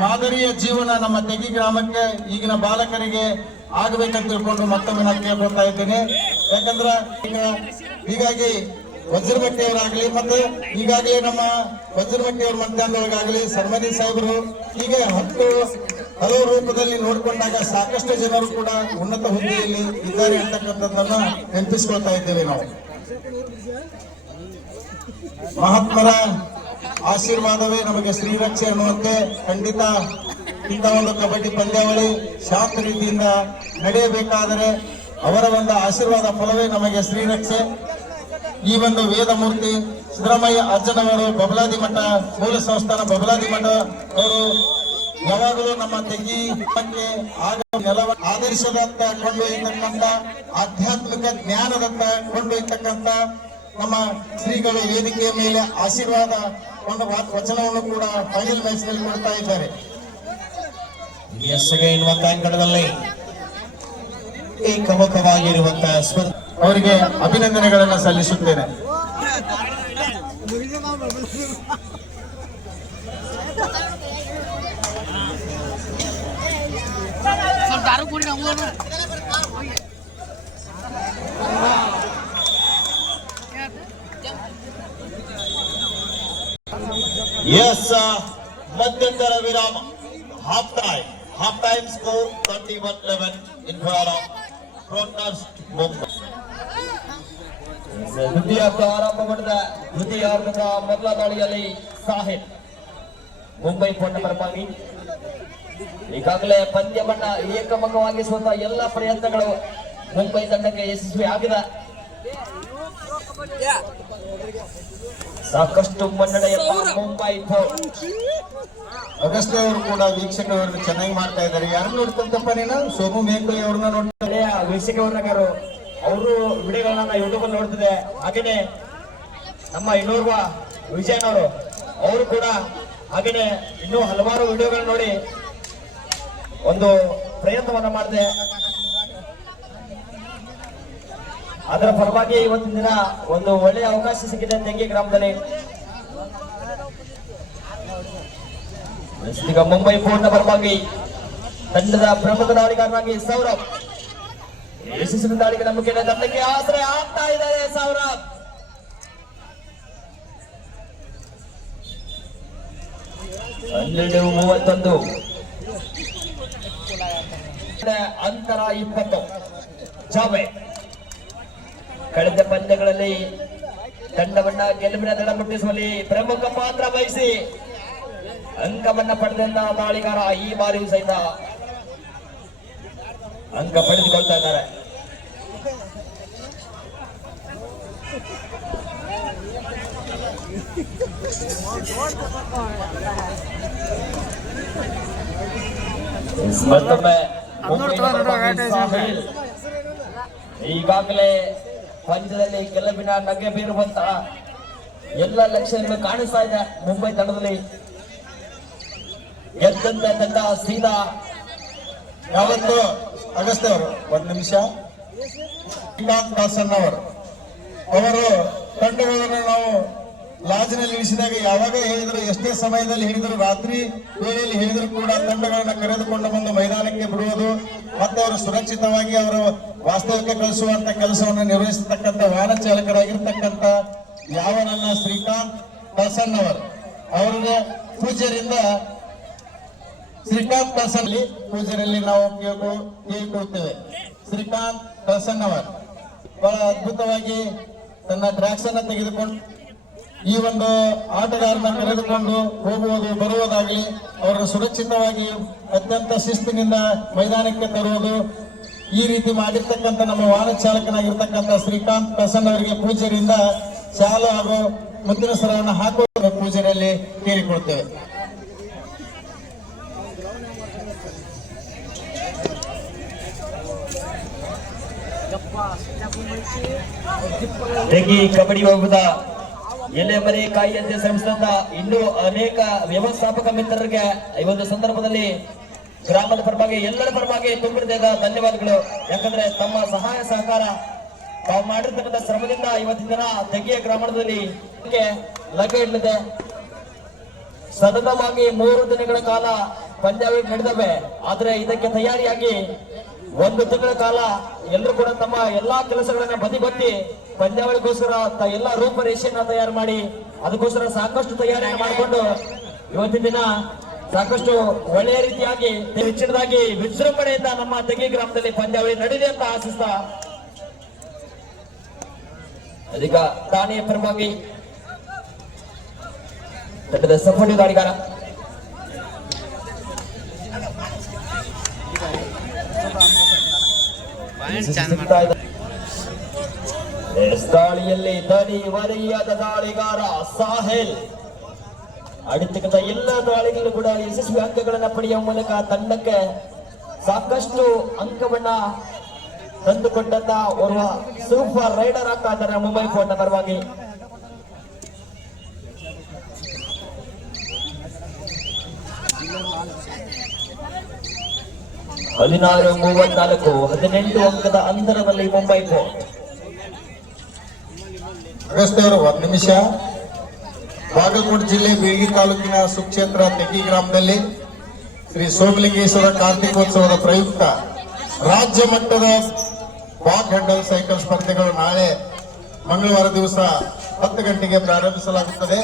ಮಾದರಿಯ ಜೀವನ ನಮ್ಮ ತೆಗಿ ಗ್ರಾಮಕ್ಕೆ ಈಗಿನ ಬಾಲಕರಿಗೆ ಆಗಬೇಕಂತ ತಿಳ್ಕೊಂಡು ಮತ್ತೊಮ್ಮೆ ನಾನು ಕೇಳ್ಕೊಳ್ತಾ ಇದ್ದೇನೆ. ಯಾಕಂದ್ರೆ ಹೀಗಾಗಿ ವಜ್ರಮಟ್ಟಿ ಅವರಾಗ್ಲಿ ಮತ್ತೆ ಈಗಾಗಲೇ ನಮ್ಮ ವಜ್ರಮಟ್ಟಿ ಅವ್ರ ಮಧ್ಯಾಹ್ನದೊಳಗಾಗ್ಲಿ ಸರ್ಮನಿ ಸಾಹೇಬರು ಹೀಗೆ ಹಲವು ರೂಪದಲ್ಲಿ ನೋಡಿಕೊಂಡಾಗ ಸಾಕಷ್ಟು ಜನರು ಕೂಡ ಉನ್ನತ ಹುದ್ದೆಯಲ್ಲಿ ಇದ್ದಾರೆ ಅಂತಕ್ಕಂಥದ್ದನ್ನ ನೆನಪಿಸ್ಕೊಳ್ತಾ ಇದ್ದೇವೆ ನಾವು. ಮಹಾತ್ಮರ ಆಶೀರ್ವಾದವೇ ನಮಗೆ ಶ್ರೀರಕ್ಷೆ ಅನ್ನುವಂತೆ ಖಂಡಿತ ಇಂಥ ಒಂದು ಕಬಡ್ಡಿ ಪಂದ್ಯಾವಳಿ ಶಾಂತ ರೀತಿಯಿಂದ ನಡೆಯಬೇಕಾದರೆ ಅವರ ಒಂದು ಆಶೀರ್ವಾದ ಫಲವೇ ನಮಗೆ ಶ್ರೀರಕ್ಷೆ. ಈ ಒಂದು ವೇದಮೂರ್ತಿ ಸಿದ್ದರಾಮಯ್ಯ ಅಜ್ಜನವರು ಬಬಲಾದಿ ಮಠ ಮೂಲ ಸಂಸ್ಥಾನ ಬಬಲಾದಿ ಮಠ ಅವರು ಯಾವಾಗಲೂ ನಮ್ಮ ತೆಗಿ ಆದರ್ಶದತ್ತ ಕೊಂಡೊಯ್ಯತಕ್ಕಂಥ ಆಧ್ಯಾತ್ಮಿಕ ಜ್ಞಾನದತ್ತ ಕೊಂಡೊಯ್ಯತಕ್ಕಂಥ ನಮ್ಮ ಶ್ರೀಗಳು ವೇದಿಕೆಯ ಮೇಲೆ ಆಶೀರ್ವಾದ ಒಂದು ವಚನವನ್ನು ಕೂಡ ಫೈನಲ್ ಮ್ಯಾಚ್ ನಲ್ಲಿ ಕೊಡ್ತಾ ಇದ್ದಾರೆ. ಎನ್ನುವಂತಹ ಅಂಕಣದಲ್ಲಿ ಏಕಮುಖವಾಗಿರುವಂತಹ ಅವರಿಗೆ ಅಭಿನಂದನೆಗಳನ್ನು ಸಲ್ಲಿಸುತ್ತೇನೆ. ಎಸ್, ಮಧ್ಯಂತರ ವಿರಾಮ. Half time score 31-11 in favour of broadcast Mumbai. ದ್ವಿತೀಯಾರ್ಧ ಆರಂಭ ಮಾಡಿದ ದ್ವಿತೀಯಾರ್ಧದ ಮೊದಲ ದಾಳಿಯಲ್ಲಿ ಸಾಹಿಬ್ ಮುಂಬೈ ಪೋಟ ಪರವಾಗಿ ಈಗಾಗಲೇ ಪಂದ್ಯವನ್ನ ಏಕಮುಖವಾಗಿಸುವಂತಹ ಎಲ್ಲ ಪ್ರಯತ್ನಗಳು ಮುಂಬೈ ತಂಡಕ್ಕೆ ಯಶಸ್ವಿ ಆಗಿದೆ. ಸಾಕಷ್ಟು ಮುನ್ನಡೆಯಪ್ಪ ಮುಂಬೈ. ಅಗಸ್ತ್ಯ ಅವರು ಕೂಡ ವೀಕ್ಷಕರನ್ನು ಚೆನ್ನಾಗಿ ಮಾಡ್ತಾ ಇದ್ದಾರೆ. ಯಾರು ನೋಡ್ತಂತಪ್ಪ ನೀನು? ಸೋಮು ಮೇಕಳಿ ಅವ್ರನ್ನ ನೋಡ್ತಾರೆ. ವೀಕ್ಷಕರು ಅವರು ವಿಡಿಯೋಗಳನ್ನ ಯೂಟ್ಯೂಬ್ ಅಲ್ಲಿ ನೋಡ್ತಿದೆ. ಹಾಗೇನೆ ನಮ್ಮ ಇನ್ನೋರ್ವ ವಿಜಯನವರು ಅವರು ಕೂಡ ಹಾಗೇನೆ ಇನ್ನೂ ಹಲವಾರು ವಿಡಿಯೋಗಳನ್ನ ನೋಡಿ ಒಂದು ಪ್ರಯತ್ನವನ್ನ ಮಾಡಿದೆ. ಅದರ ಪರವಾಗಿ ಇವತ್ತಿನ ದಿನ ಒಂದು ಒಳ್ಳೆಯ ಅವಕಾಶ ಸಿಕ್ಕಿದೆ ತೆಂಗಿ ಗ್ರಾಮದಲ್ಲಿ. ಈಗ ಮುಂಬೈ ಪೂರ್ಣ ಪರವಾಗಿ ತಂಡದ ಪ್ರಮುಖ ದಾಳಿಗಾರರಾಗಿ ಸೌರಭ್ ಯಶಸ್ವಿ ದಾಳಿಗೆ ನಂಬಿಕೆ ತಂಡಕ್ಕೆ ಆಶ್ರಯ ಆಗ್ತಾ ಇದ್ದಾರೆ. ಸೌರಭ್ 12-31 ಅಂತರ 20. ಜಾವೆ ಕಳೆದ ಪಂದ್ಯಗಳಲ್ಲಿ ತಂಡವನ್ನ ಗೆಲುವಿನ ದಡ ಮುಟ್ಟಿಸುವಲ್ಲಿ ಪ್ರಮುಖ ಪಾತ್ರ ವಹಿಸಿ ಅಂಕವನ್ನ ಪಡೆದಂತ ದಾಳಿಗಾರ ಈ ಬಾರಿಯೂ ಸಹಿತ ಅಂಕ ಪಡೆದುಕೊಳ್ತಾ ಇದ್ದಾರೆ. ಮತ್ತೊಮ್ಮೆ ಈಗಾಗಲೇ ಪಂದ್ಯದಲ್ಲಿ ಗೆಲುವಿನ ನಗೆ ಬೀರುವಂತಹ ಎಲ್ಲ ಲಕ್ಷಣಗಳು ಕಾಣಿಸ್ತಾ ಇದೆ ಮುಂಬೈ ತಂಡದಲ್ಲಿ. ಗೆದ್ದಂತ ತಂಡ ಸೀದಾ ಯಾವತ್ತು ಅಗಸ್ತ್ಯ ಅವರು ಒಂದು ನಿಮಿಷ ಅವರು ತಂಡಗಳನ್ನು ನಾವು ಲಾಜ್ನಲ್ಲಿ ಇಳಿಸಿದಾಗ ಯಾವಾಗ ಹೇಳಿದ್ರು, ಎಷ್ಟೇ ಸಮಯದಲ್ಲಿ ಹೇಳಿದ್ರು, ರಾತ್ರಿ ವೇಳೆಯಲ್ಲಿ ಹೇಳಿದ್ರು ಕೂಡ ತಂಡಗಳನ್ನ ಕರೆದುಕೊಂಡು ಬಂದು ಮೈದಾನಕ್ಕೆ ಬಿಡುವುದು ಮತ್ತೆ ಅವರು ಸುರಕ್ಷಿತವಾಗಿ ಅವರು ವಾಸ್ತವಕ್ಕೆ ಕಳಿಸುವಂತ ಕೆಲಸವನ್ನು ನಿರ್ವಹಿಸತಕ್ಕಂಥ ವಾಹನ ಚಾಲಕರಾಗಿರ್ತಕ್ಕಂಥ ಯಾವ ನನ್ನ ಶ್ರೀಕಾಂತ್ ಕಳ್ಸಣ್ಣವರು ಅವರಿಗೆ ಪೂಜ್ಯರಿಂದ ಶ್ರೀಕಾಂತ್ ಕಳ್ಸನ್ಲಿ ಪೂಜ್ಯರಲ್ಲಿ ನಾವು ಕೇಳಿಕೊಳ್ತೇವೆ. ಶ್ರೀಕಾಂತ್ ಕಳ್ಸಣ್ಣವರು ಬಹಳ ಅದ್ಭುತವಾಗಿ ತನ್ನ ಟ್ರ್ಯಾಕ್ಸ್ ಅನ್ನ ತೆಗೆದುಕೊಂಡು ಈ ಒಂದು ಆಟಗಾರನ ಕರೆದುಕೊಂಡು ಹೋಗುವುದು ಬರುವುದಾಗಲಿ ಅವರನ್ನು ಸುರಕ್ಷಿತವಾಗಿ ಅತ್ಯಂತ ಶಿಸ್ತಿನಿಂದ ಮೈದಾನಕ್ಕೆ ತರುವುದು ಈ ರೀತಿ ಮಾಡಿರ್ತಕ್ಕಂಥ ನಮ್ಮ ವಾಹನ ಚಾಲಕನಾಗಿರ್ತಕ್ಕಂಥ ಶ್ರೀಕಾಂತ್ ಪ್ರಸನ್ನ ಅವರಿಗೆ ಪೂಜ್ಯರಿಂದ ಶಾಲು ಹಾಗೂ ಮುದ್ದಿನ ಸರವನ್ನು ಹಾಕುವ ಪೂಜೆಯಲ್ಲಿ ಕೇಳಿಕೊಳ್ತೇವೆ. ತೆಗಿ ಕಬಡ್ಡಿ ಹೋಗುದ ಎಲೆ ಮರೆ ಕಾಯಿಯಂತೆ ಶ್ರಮಿಸಿದಂತ ಇನ್ನೂ ಅನೇಕ ವ್ಯವಸ್ಥಾಪಕ ಮಿತ್ರರಿಗೆ ಈ ಒಂದು ಸಂದರ್ಭದಲ್ಲಿ ಗ್ರಾಮದ ಪರವಾಗಿ ಎಲ್ಲರ ಪರವಾಗಿ ತುಂಬಿದ ಧನ್ಯವಾದಗಳು. ಯಾಕಂದ್ರೆ ತಮ್ಮ ಸಹಾಯ ಸಹಕಾರ ತಾವು ಮಾಡಿರ್ತಕ್ಕಂಥ ಶ್ರಮದಿಂದ ಇವತ್ತಿನ ದಿನ ತೆಗಿಯ ಗ್ರಾಮದಲ್ಲಿ ಲಗ್ಗೆ ಇಡಲಿದೆ. ಸತತವಾಗಿ 3 ದಿನಗಳ ಕಾಲ ಪಂದ್ಯಾವಳಿ ನಡೆದವೆ. ಆದ್ರೆ ಇದಕ್ಕೆ ತಯಾರಿಯಾಗಿ 1 ತಿಂಗಳ ಕಾಲ ಎಲ್ಲರೂ ಕೂಡ ತಮ್ಮ ಎಲ್ಲಾ ಕೆಲಸಗಳನ್ನ ಬದಿಗೊತ್ತಿ ಪಂದ್ಯಾವಳಿಗೋಸ್ಕರ ಎಲ್ಲಾ ರೂಪರೇಷೆಯನ್ನ ತಯಾರು ಮಾಡಿ ಅದಕ್ಕೋಸ್ಕರ ಸಾಕಷ್ಟು ತಯಾರಿಯನ್ನು ಮಾಡಿಕೊಂಡು ಇವತ್ತಿನ ದಿನ ಸಾಕಷ್ಟು ಒಳ್ಳೆಯ ರೀತಿಯಾಗಿ ಹೆಚ್ಚಿನದಾಗಿ ವಿಜೃಂಭಣೆಯಿಂದ ನಮ್ಮ ತೆಗಿ ಗ್ರಾಮದಲ್ಲಿ ಪಂದ್ಯಾವಳಿ ನಡೆದಿದೆ ಅಂತ ಆಶಿಸ್ತಾ ಅದೀಗ ಠಾಣೆಯ ಪರವಾಗಿ ತಂಡದ ಸಫಲ ದಾಳಿಗಾರ ದಾಳಿಯಲ್ಲಿ ದನಿ ವರಿಯಾದ ದಾಳಿಗಾರ ಸಾಹೇಲ್ ಅಡಿತಕ್ಕಂಥ ಎಲ್ಲ ದಾಳಿಗಳು ಕೂಡ ಯಶಸ್ವಿ ಅಂಕಗಳನ್ನ ಪಡೆಯುವ ಮೂಲಕ ತಂಡಕ್ಕೆ ಸಾಕಷ್ಟು ಅಂಕವನ್ನ ತಂದುಕೊಟ್ಟಂತ ಓರ್ವ ಸೂಪರ್ ರೈಡರ್ ಆಗ್ತಾ ಇದ್ದಾರೆ ಮುಂಬೈ ಫೋರ್ಟ್ನ ಪರವಾಗಿ. ಹದಿನಾರು 34 18 ಅಂಕದ ಅಂತರದಲ್ಲಿ ಮುಂಬೈ ಫೋರ್ಟ್. ಅಗಸ್ತ್ಯವರು 1 ನಿಮಿಷ. ಬಾಗಲಕೋಟೆ ಜಿಲ್ಲೆ ಬೀಳಗಿ ತಾಲೂಕಿನ ಸುಕ್ಷೇತ್ರ ತೆಗಿ ಗ್ರಾಮದಲ್ಲಿ ಶ್ರೀ ಸೋಮಲಿಂಗೇಶ್ವರ ಕಾರ್ತಿಕೋತ್ಸವದ ಪ್ರಯುಕ್ತ ರಾಜ್ಯ ಮಟ್ಟದ ಬಾಕ್ ಹ್ಯಾಂಡಲ್ ಸೈಕಲ್ ಸ್ಪರ್ಧೆಗಳು ನಾಳೆ ಮಂಗಳವಾರ ದಿವಸ 10 ಗಂಟೆಗೆ ಪ್ರಾರಂಭಿಸಲಾಗುತ್ತದೆ.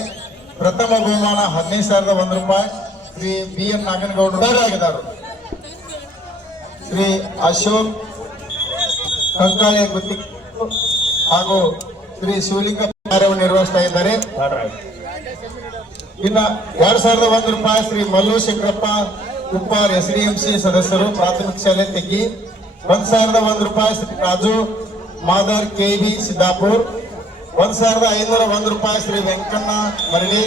ಪ್ರಥಮ ಬಹುಮಾನ 15,001 ರೂಪಾಯಿ ಶ್ರೀ BN ನಾಗನಗೌಡರು ಆಗಿದ್ದಾರೆ. ಶ್ರೀ ಅಶೋಕ್ ಕಂಕಾಳೆ ಗುತ್ತಿ ಹಾಗೂ ಶ್ರೀ ಶಿವಲಿಂಗ ಕಾರ್ಯವನ್ನು ನಿರ್ವಹಿಸ್ತಾ ಇದ್ದಾರೆ. ಇನ್ನ 2,001 ರೂಪಾಯಿ ಶ್ರೀ ಮಲ್ಲು ಶಂಕರಪ್ಪ ಉಪ್ಪಾರ್ SDMC ಸದಸ್ಯರು ಪ್ರಾಥಮಿಕ ಶಾಲೆ ತೆಗಿ. 1,001 ರೂಪಾಯಿ ಶ್ರೀ ರಾಜು ಮಾದರ್ KB ಸಿದ್ದಾಪುರ್. 1,501 ರೂಪಾಯಿ ಶ್ರೀ ವೆಂಕಣ್ಣ ಮರಳಿ.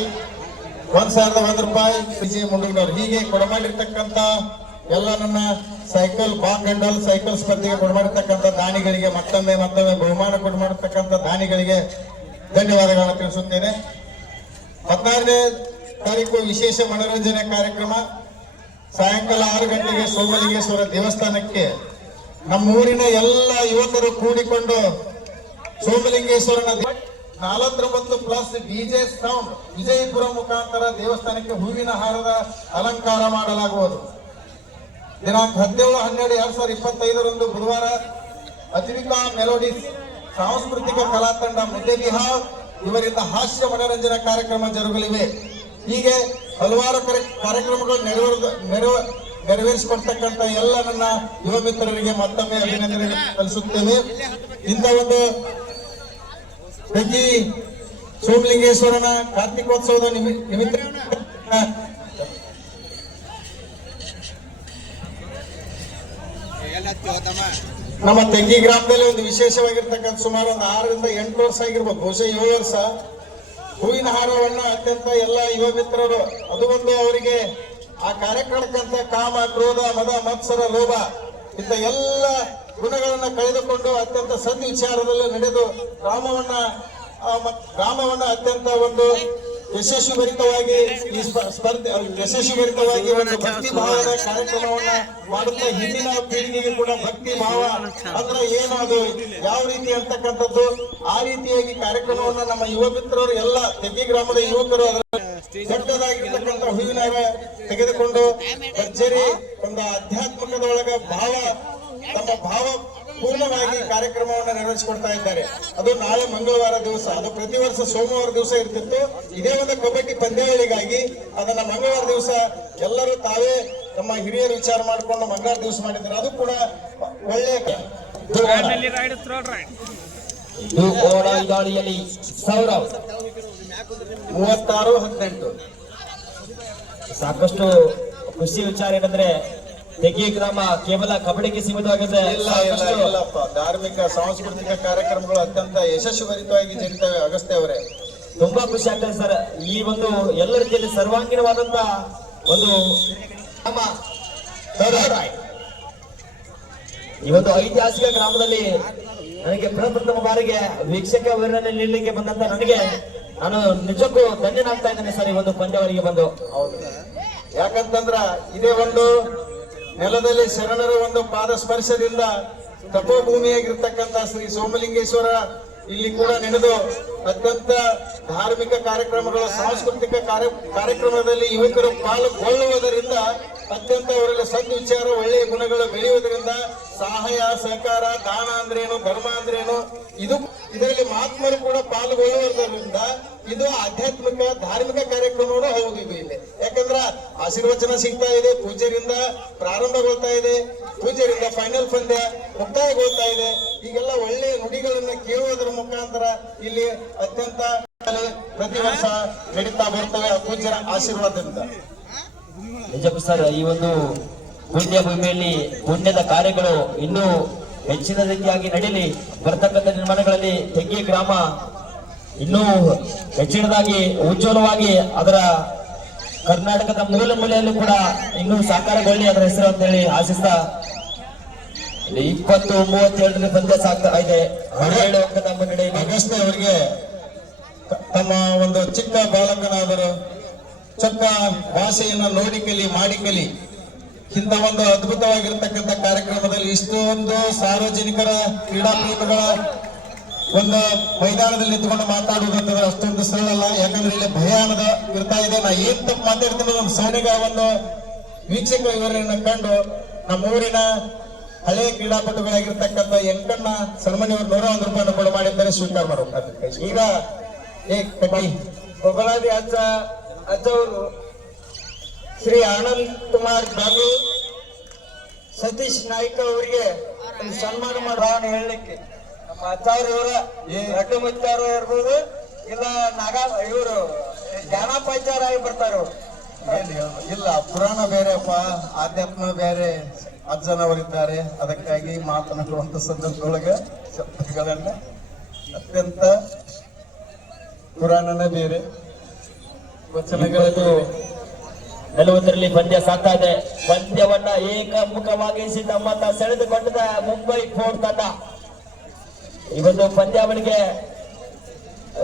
1,001 ರೂಪಾಯಿ ವಿಜಯ ಮುಂಡೂರಿನವರು. ಹೀಗೆ ಕೊಡಮಾಡಿರ್ತಕ್ಕಂಥ ಎಲ್ಲ ನನ್ನ ಸೈಕಲ್ ಬಾಕ್ ಹ್ಯಾಂಡಲ್ ಸೈಕಲ್ ಸ್ಪರ್ಧೆಗೆ ಕೊಡಮಾಡಿರ್ತಕ್ಕಂಥ ದಾನಿಗಳಿಗೆ ಮತ್ತೊಮ್ಮೆ ಬಹುಮಾನ ಕೊಡಮಾಡಿರ್ತಕ್ಕಂಥ ದಾನಿಗಳಿಗೆ ಧನ್ಯವಾದಗಳನ್ನು ತಿಳಿಸುತ್ತೇನೆ. 16ನೇ ತಾರೀಕು ವಿಶೇಷ ಮನೋರಂಜನೆ ಕಾರ್ಯಕ್ರಮ ಸಾಯಂಕಾಲ 6 ಗಂಟೆಗೆ ಸೋಮಲಿಂಗೇಶ್ವರ ದೇವಸ್ಥಾನಕ್ಕೆ ನಮ್ಮೂರಿನ ಎಲ್ಲ ಯುವಕರು ಕೂಡಿಕೊಂಡು ಸೋಮಲಿಂಗೇಶ್ವರನ 49+ DJ ಸೌಂಡ್ ವಿಜಯಪುರ ಮುಖಾಂತರ ದೇವಸ್ಥಾನಕ್ಕೆ ಹೂವಿನ ಹಾರದ ಅಲಂಕಾರ ಮಾಡಲಾಗುವುದು. ದಿನಾಂಕ 17/12/2025 ಬುಧವಾರ ಅಜ್ವಿಕಾ ಮೆಲೋಡಿಸ್ ಸಾಂಸ್ಕೃತಿಕ ಕಲಾ ತಂಡ ಮುದ್ದೆಬಿಹಾರ್ ಇವರಿಂದ ಹಾಸ್ಯ ಮನೋರಂಜನಾ ಕಾರ್ಯಕ್ರಮ ಜರುಗಲಿವೆ. ಹೀಗೆ ಹಲವಾರು ಕಾರ್ಯಕ್ರಮಗಳು ನೆರವೇರಿಸಿಕೊಡ್ತಕ್ಕಂಥ ಎಲ್ಲ ನನ್ನ ಯುವ ಮಿತ್ರರಿಗೆ ಮತ್ತೊಮ್ಮೆ ಅಭಿನಂದನೆ ಸಲ್ಲಿಸುತ್ತೇವೆ. ಇಂಥ ಒಂದು ತೆಗಿ ಸೋಮಲಿಂಗೇಶ್ವರನ ಕಾರ್ತಿಕೋತ್ಸವದ ನಿಮಿತ್ತ ನಮ್ಮ ತೆಂಗಿ ಗ್ರಾಮದಲ್ಲಿ ಒಂದು ವಿಶೇಷವಾಗಿರ್ತಕ್ಕಂಥ ಸುಮಾರು ಒಂದು 6 ರಿಂದ 8 ವರ್ಷ ಆಗಿರ್ಬೋದು, ಬಹುಶಃ 7 ವರ್ಷ ಹೂವಿನ ಹಾರವನ್ನ ಅತ್ಯಂತ ಎಲ್ಲ ಯುವ ಮಿತ್ರರು ಅದು ಒಂದು ಅವರಿಗೆ ಆ ಕಾರ್ಯಕ್ರಮಕ್ಕಂತ ಕಾಮ ಕ್ರೋಧ ಮದ ಮತ್ಸರ ಲೋಭ ಇಂಥ ಎಲ್ಲ ಗುಣಗಳನ್ನ ಕಳೆದುಕೊಂಡು ಅತ್ಯಂತ ಸದ್ವಿಚಾರದಲ್ಲಿ ನಡೆದು ಗ್ರಾಮವನ್ನ ಅತ್ಯಂತ ಒಂದು ಯಶಸ್ವಿಭರಿತವಾಗಿ ಈ ಸ್ಪರ್ಧೆ ಯಶಸ್ವಿಭರಿತವಾಗಿ ಒಂದು ಭಕ್ತಿ ಭಾವದ ಕಾರ್ಯಕ್ರಮವನ್ನ ಮಾಡುತ್ತಾ ಹಿಂದಿನ ಪೀಳಿಗೆಗೆ ಕೂಡ ಭಕ್ತಿ ಭಾವ ಅಂದ್ರೆ ಏನು ಅದು ಯಾವ ರೀತಿ ಅಂತಕ್ಕಂಥದ್ದು ಆ ರೀತಿಯಾಗಿ ಕಾರ್ಯಕ್ರಮವನ್ನ ನಮ್ಮ ಯುವ ಮಿತ್ರರು ಎಲ್ಲ ತೆಗಿ ಗ್ರಾಮದ ಯುವಕರು ದೊಡ್ಡದಾಗಿರ್ತಕ್ಕಂಥ ಹೂವಿನ ತೆಗೆದುಕೊಂಡು ಭರ್ಜರಿ ಒಂದು ಆಧ್ಯಾತ್ಮಿಕದ ಒಳಗ ತಮ್ಮ ಭಾವ ಪೂರ್ಣವಾಗಿ ಕಾರ್ಯಕ್ರಮವನ್ನು ನಿರ್ವಹಿಸಿಕೊಡ್ತಾ ಇದ್ದಾರೆ. ಅದು ನಾಳೆ ಮಂಗಳವಾರ ದಿವಸ, ಅದು ಪ್ರತಿ ವರ್ಷ ಸೋಮವಾರ ದಿವಸ ಇರ್ತಿತ್ತು. ಇದೇ ಒಂದು ಕಬಡ್ಡಿ ಪಂದ್ಯಾವಳಿಗಾಗಿ ಅದನ್ನ ಮಂಗಳವಾರ ದಿವಸ ಎಲ್ಲರೂ ತಾವೇ ನಮ್ಮ ಹಿರಿಯರು ವಿಚಾರ ಮಾಡಿಕೊಂಡು ಮಂಗಳವಾರ ದಿವಸ ಮಾಡಿದ್ದಾರೆ. ಅದು ಕೂಡ ಒಳ್ಳೆಯ ದಾಳಿಯಲ್ಲಿ ಸೌರವ್ 36-18 ಸಾಕಷ್ಟು ಖುಷಿ ವಿಚಾರ ಏನಂದ್ರೆ ತೆಗಿ ಗ್ರಾಮ ಕೇವಲ ಕಬಡ್ಡಿಗೆ ಸೀಮಿತವಾಗಿದೆ. ಇಲ್ಲಪ್ಪ, ಧಾರ್ಮಿಕ ಸಾಂಸ್ಕೃತಿಕ ಕಾರ್ಯಕ್ರಮಗಳು ಅತ್ಯಂತ ಯಶಸ್ವಿಭರಿತವಾಗಿ ಜರುಗುತ್ತವೆ. ಅಗಸ್ತ್ಯ ಅವರೇ, ತುಂಬಾ ಖುಷಿ ಆಗ್ತದೆ ಸರ್. ಈ ಒಂದು ಎಲ್ಲ ರೀತಿಯಲ್ಲಿ ಸರ್ವಾಂಗೀಣವಾದಂತ ಒಂದು ಈ ಒಂದು ಐತಿಹಾಸಿಕ ಗ್ರಾಮದಲ್ಲಿ ನನಗೆ ಪ್ರಪ್ರಥಮ ಬಾರಿಗೆ ವೀಕ್ಷಕ ವಿವರಣೆ ನೀಡಲಿಕ್ಕೆ ಬಂದಂತ ನನಗೆ ನಾನು ನಿಜಕ್ಕೂ ಧನ್ಯನಾಗ್ತಾ ಇದ್ದೇನೆ ಸರ್ ಈ ಒಂದು ಪಂದ್ಯಾವಳಿಗೆ ಬಂದು. ಯಾಕಂತಂದ್ರ ಇದೇ ಒಂದು ನೆಲದಲ್ಲಿ ಶರಣರ ಒಂದು ಪಾದ ಸ್ಪರ್ಶದಿಂದ ತಪೋಭೂಮಿಯಾಗಿರ್ತಕ್ಕಂಥ ಶ್ರೀ ಸೋಮಲಿಂಗೇಶ್ವರ ಇಲ್ಲಿ ಕೂಡ ನೆನೆದು ಅತ್ಯಂತ ಧಾರ್ಮಿಕ ಕಾರ್ಯಕ್ರಮಗಳು, ಸಾಂಸ್ಕೃತಿಕ ಕಾರ್ಯಕ್ರಮದಲ್ಲಿ ಯುವಕರು ಪಾಲ್ಗೊಳ್ಳುವುದರಿಂದ ಅತ್ಯಂತ ಅವರಲ್ಲಿ ಸದ್ವಿಚಾರ, ಒಳ್ಳೆಯ ಗುಣಗಳು ಬೆಳೆಯುವುದರಿಂದ ಸಹಾಯ ಸಹಕಾರ, ದಾನ ಅಂದ್ರೇನು, ಧರ್ಮ ಅಂದ್ರೇನು, ಇದರಲ್ಲಿ ಮಹಾತ್ಮರು ಕೂಡ ಪಾಲ್ಗೊಳ್ಳುವುದರಿಂದ ಇದು ಆಧ್ಯಾತ್ಮಿಕ ಧಾರ್ಮಿಕ ಕಾರ್ಯಕ್ರಮಗಳು ಹೌದು ಇದು ಇಲ್ಲಿ. ಯಾಕಂದ್ರ ಆಶೀರ್ವಚನ ಸಿಗ್ತಾ ಇದೆ, ಪೂಜ್ಯರಿಂದ ಪ್ರಾರಂಭಗೊಳ್ತಾ ಇದೆ, ಪೂಜ್ಯರಿಂದ ಫೈನಲ್ ಪಂದ್ಯ ಮುಕ್ತಾಯಗೊಳ್ತಾ ಇದೆ. ಈಗೆಲ್ಲ ಒಳ್ಳೆಯ ನುಡಿಗಳನ್ನ ಕೇಳುವುದರ ಮುಖಾಂತರ ಇಲ್ಲಿ ಅತ್ಯಂತ ಪ್ರತಿ ವರ್ಷ ನಡೀತಾ ಬರ್ತವೆ ಪೂಜ್ಯರ ಆಶೀರ್ವಾದದಿಂದ. ನಿಜಕ್ಕೂ ಸರ್ ಈ ಒಂದು ಪುಣ್ಯ ಭೂಮಿಯಲ್ಲಿ ಪುಣ್ಯದ ಕಾರ್ಯಗಳು ಇನ್ನೂ ಹೆಚ್ಚಿನ ರೀತಿಯಾಗಿ ನಡೀಲಿ. ಬರ್ತಕ್ಕಂಥ ನಿರ್ಮಾಣಗಳಲ್ಲಿ ತೆಗ್ಗಿ ಗ್ರಾಮ ಇನ್ನೂ ಹೆಚ್ಚಿನದಾಗಿ ಉಜ್ವಲವಾಗಿ ಅದರ ಕರ್ನಾಟಕದ ಮೂಲ ಮೂಲೆಯಲ್ಲೂ ಕೂಡ ಇನ್ನೂ ಸಾಕಾರಗೊಳ್ಳಿ ಅದರ ಹೆಸರು ಅಂತ ಹೇಳಿ ಆಶಿಸ್ತಾ 20-37 ಪಂದ್ಯ ಸಾಗ್ತಾ ಇದೆ. 17 ಅಂಕದ ಮುನ್ನಡೆಯಲ್ಲಿ ಅಗಸ್ತ್ಯ ಅವರಿಗೆ ತಮ್ಮ ಒಂದು ಚಿಕ್ಕ ಬಾಲಕನಾದರು ಚೊಕ್ಕ ಭಾಷೆಯನ್ನ ನೋಡಿ ಕಲಿ ಮಾಡಿ ಕಲಿ ಇಂಥ ಒಂದು ಅದ್ಭುತವಾಗಿರ್ತಕ್ಕಂಥ ಕಾರ್ಯಕ್ರಮದಲ್ಲಿ ಇಷ್ಟೊಂದು ಸಾರ್ವಜನಿಕರ ಕ್ರೀಡಾಪ್ರೇಮಿಗಳ ಒಂದು ಮೈದಾನದಲ್ಲಿ ನಿಂತ್ಕೊಂಡು ಮಾತಾಡುವುದಂತಂದ್ರೆ ಅಷ್ಟೊಂದು ಸರಳಲ್ಲ. ಯಾಕಂದ್ರೆ ಇಲ್ಲಿ ಭಯ ಅನ್ನೋದ ಇರ್ತಾ ಇದೆ. ನಾ ಏನ್ ತಪ್ಪು ಮಾತಾಡ್ತೀನಿ ಒಂದು ಸೌನಿಗ ಒಂದು ವೀಕ್ಷಕ ಇವರನ್ನ ಕಂಡು ನಮ್ಮೂರಿನ ಹಳೆಯ ಕ್ರೀಡಾಪಟುಗಳಾಗಿರ್ತಕ್ಕಂಥ ಎಂಕಣ್ಣ ಸನ್ಮಾನಿ ಅವರು 101 ರೂಪಾಯಿ ಕೊಡು ಮಾಡಿದ್ದಾರೆ, ಸ್ವೀಕಾರ ಮಾಡಬೇಕು. ಈಗ ಬೊಗಳಾದಿ ಅಜ್ಜವರು ಶ್ರೀ ಆನಂದ್ ಕುಮಾರ್ ಬಾಬು ಸತೀಶ್ ನಾಯ್ಕ ಅವರಿಗೆ ಒಂದು ಸನ್ಮಾನ ಮಾಡೋಣ ಹೇಳಲಿಕ್ಕೆ ನಮ್ಮ ಅಜ್ಜವ್ರು ಇವರ ರಡ್ಡು ಮುಚ್ಚಾರು ಇರ್ಬೋದು, ಇಲ್ಲ ಇವರು ಜ್ಞಾನೋಪಾಚಾರ ಆಗಿ ಬರ್ತಾರೆ. ಇಲ್ಲ, ಪುರಾಣ ಬೇರೆಪ್ಪ, ಆಧ್ಯಾತ್ಮ ಬೇರೆ. ಅಜ್ಜನವರಿದ್ದಾರೆ, ಅದಕ್ಕಾಗಿ ಮಾತನಾಡುವಂತ ಸಂದರ್ಭದೊಳಗೆ ಶಬ್ದಗಳನ್ನ ಅತ್ಯಂತ ಪುರಾಣನೇ ಬೇರೆ, ವಚನಗಳದ್ದು 40ರಲ್ಲಿ ಪಂದ್ಯ ಸಾಗ್ತಾ ಇದೆ. ಪಂದ್ಯವನ್ನ ಏಕಮುಖವಾಗಿಸಿ ತಮ್ಮತ್ತ ಸೆಳೆದುಕೊಂಡಿದ್ದ ಮುಂಬೈ ಫೋರ್ಟ್ ತಂಡ. ಈ ಒಂದು ಪಂದ್ಯಾವಳಿಗೆ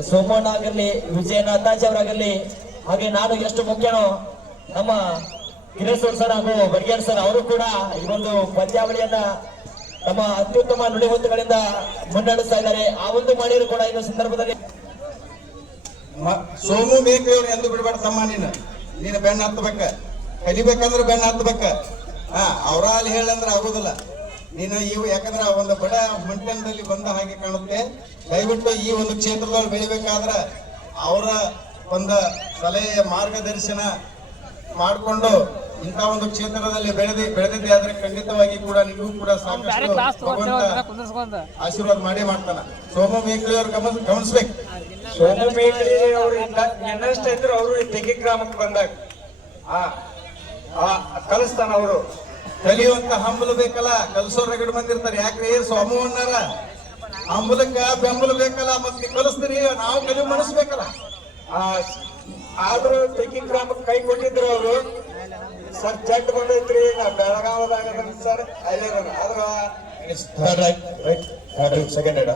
ಸೋಮಣ್ಣ ಆಗಿರ್ಲಿ, ವಿಜಯನಾಥಾಜಿ ಅವರಾಗಿರ್ಲಿ, ಹಾಗೆ ನಾನು ಎಷ್ಟು ಮುಖ್ಯನೋ ನಮ್ಮ ಗಿರೀಶ್ವರ್ ಸರ್ ಹಾಗೂ ಬಡ್ಗೇರ್ ಸರ್ ಅವರು ಕೂಡ ಈ ಒಂದು ಪಂದ್ಯಾವಳಿಯನ್ನ ತಮ್ಮ ಅತ್ಯುತ್ತಮ ನುಡಿಮುತ್ತುಗಳಿಂದ ಮುನ್ನಡೆಸ್ತಾ ಇದ್ದಾರೆ. ಆ ಒಂದು ಮಾಡಿರು ಕೂಡ ಈ ಸಂದರ್ಭದಲ್ಲಿ ಸೋಮು ಬೇಕವ್ರು ಎಂದು ಬಿಡಬೇಡ ತಮ್ಮ, ನೀನು ಬೆನ್ನ ಹತ್ತಬೇಕ, ಕಲಿಬೇಕಂದ್ರೆ ಬೆನ್ನ ಹತ್ತಬೇಕ. ಅವ್ರ ಅಲ್ಲಿ ಹೇಳಂದ್ರೆ ಆಗೋದಿಲ್ಲ. ನೀನು ಇವು ಯಾಕಂದ್ರೆ ಒಂದು ಬಡ ಮಂಟನದಲ್ಲಿ ಬಂದ ಹಾಗೆ ಕಾಣುತ್ತೆ. ದಯವಿಟ್ಟು ಈ ಒಂದು ಕ್ಷೇತ್ರದಲ್ಲಿ ಬೆಳಿಬೇಕಾದ್ರ ಅವರ ಒಂದು ಸಲಹೆ ಮಾರ್ಗದರ್ಶನ ಮಾಡಿಕೊಂಡು ಇಂಥ ಒಂದು ಕ್ಷೇತ್ರದಲ್ಲಿ ಬೆಳೆದಿದ್ದೆ ಆದ್ರೆ ಖಂಡಿತವಾಗಿ ಕೂಡ ನಿಮಗೂ ಕೂಡ ಸಾಕಷ್ಟು ಭಗವಂತ ಆಶೀರ್ವಾದ ಮಾಡೇ ಮಾಡ್ತಾನ. ಸೋಮ ಮೇಘ್ಲಿ ಅವ್ರು ಗಮನಿಸ್ಬೇಕು. ಸೋಮ ಮೇಘ್ಲಿ ಅವರು ಇನ್ನಷ್ಟ ಇದ್ರು ಅವರು ತೆಗಿ ಗ್ರಾಮಕ್ಕೆ ಬಂದಾಗ ಕಲಿಸ್ತಾನ. ಅವರು ಕಲಿಯುವಂತ ಹಂಬಲ ಬೇಕಲ್ಲ, ಕಲಿಸೋರ್ ರಗಡ್ ಬಂದಿರ್ತಾರೆ. ಯಾಕ್ರಿ ಸೋಮವನ್ನಾರ ಹಂಬಲಕ್ಕ ಬೆಂಬಲ ಬೇಕಲ್ಲ, ಮತ್ತೆ ಕಲಿಸ್ತೀರಿ, ನಾವು ಕಲಿಯು ಮನಸ್ಬೇಕಲ್ಲ. ಆದ್ರೂ ತೆಗಿ ಗ್ರಾಮಕ್ಕೆ ಕೈ ಕೊಟ್ಟಿದ್ರು ಅವರು. ಸರ್ ಜಡ್ ಬಂದೈತ್ರಿ, ನಾ ಬೆಳಗಾವದಾಗ ಸರ್ ಅಲ್ಲೇ ಆದ್ರ ಸೆಕೆಂಡ್ ಎಡ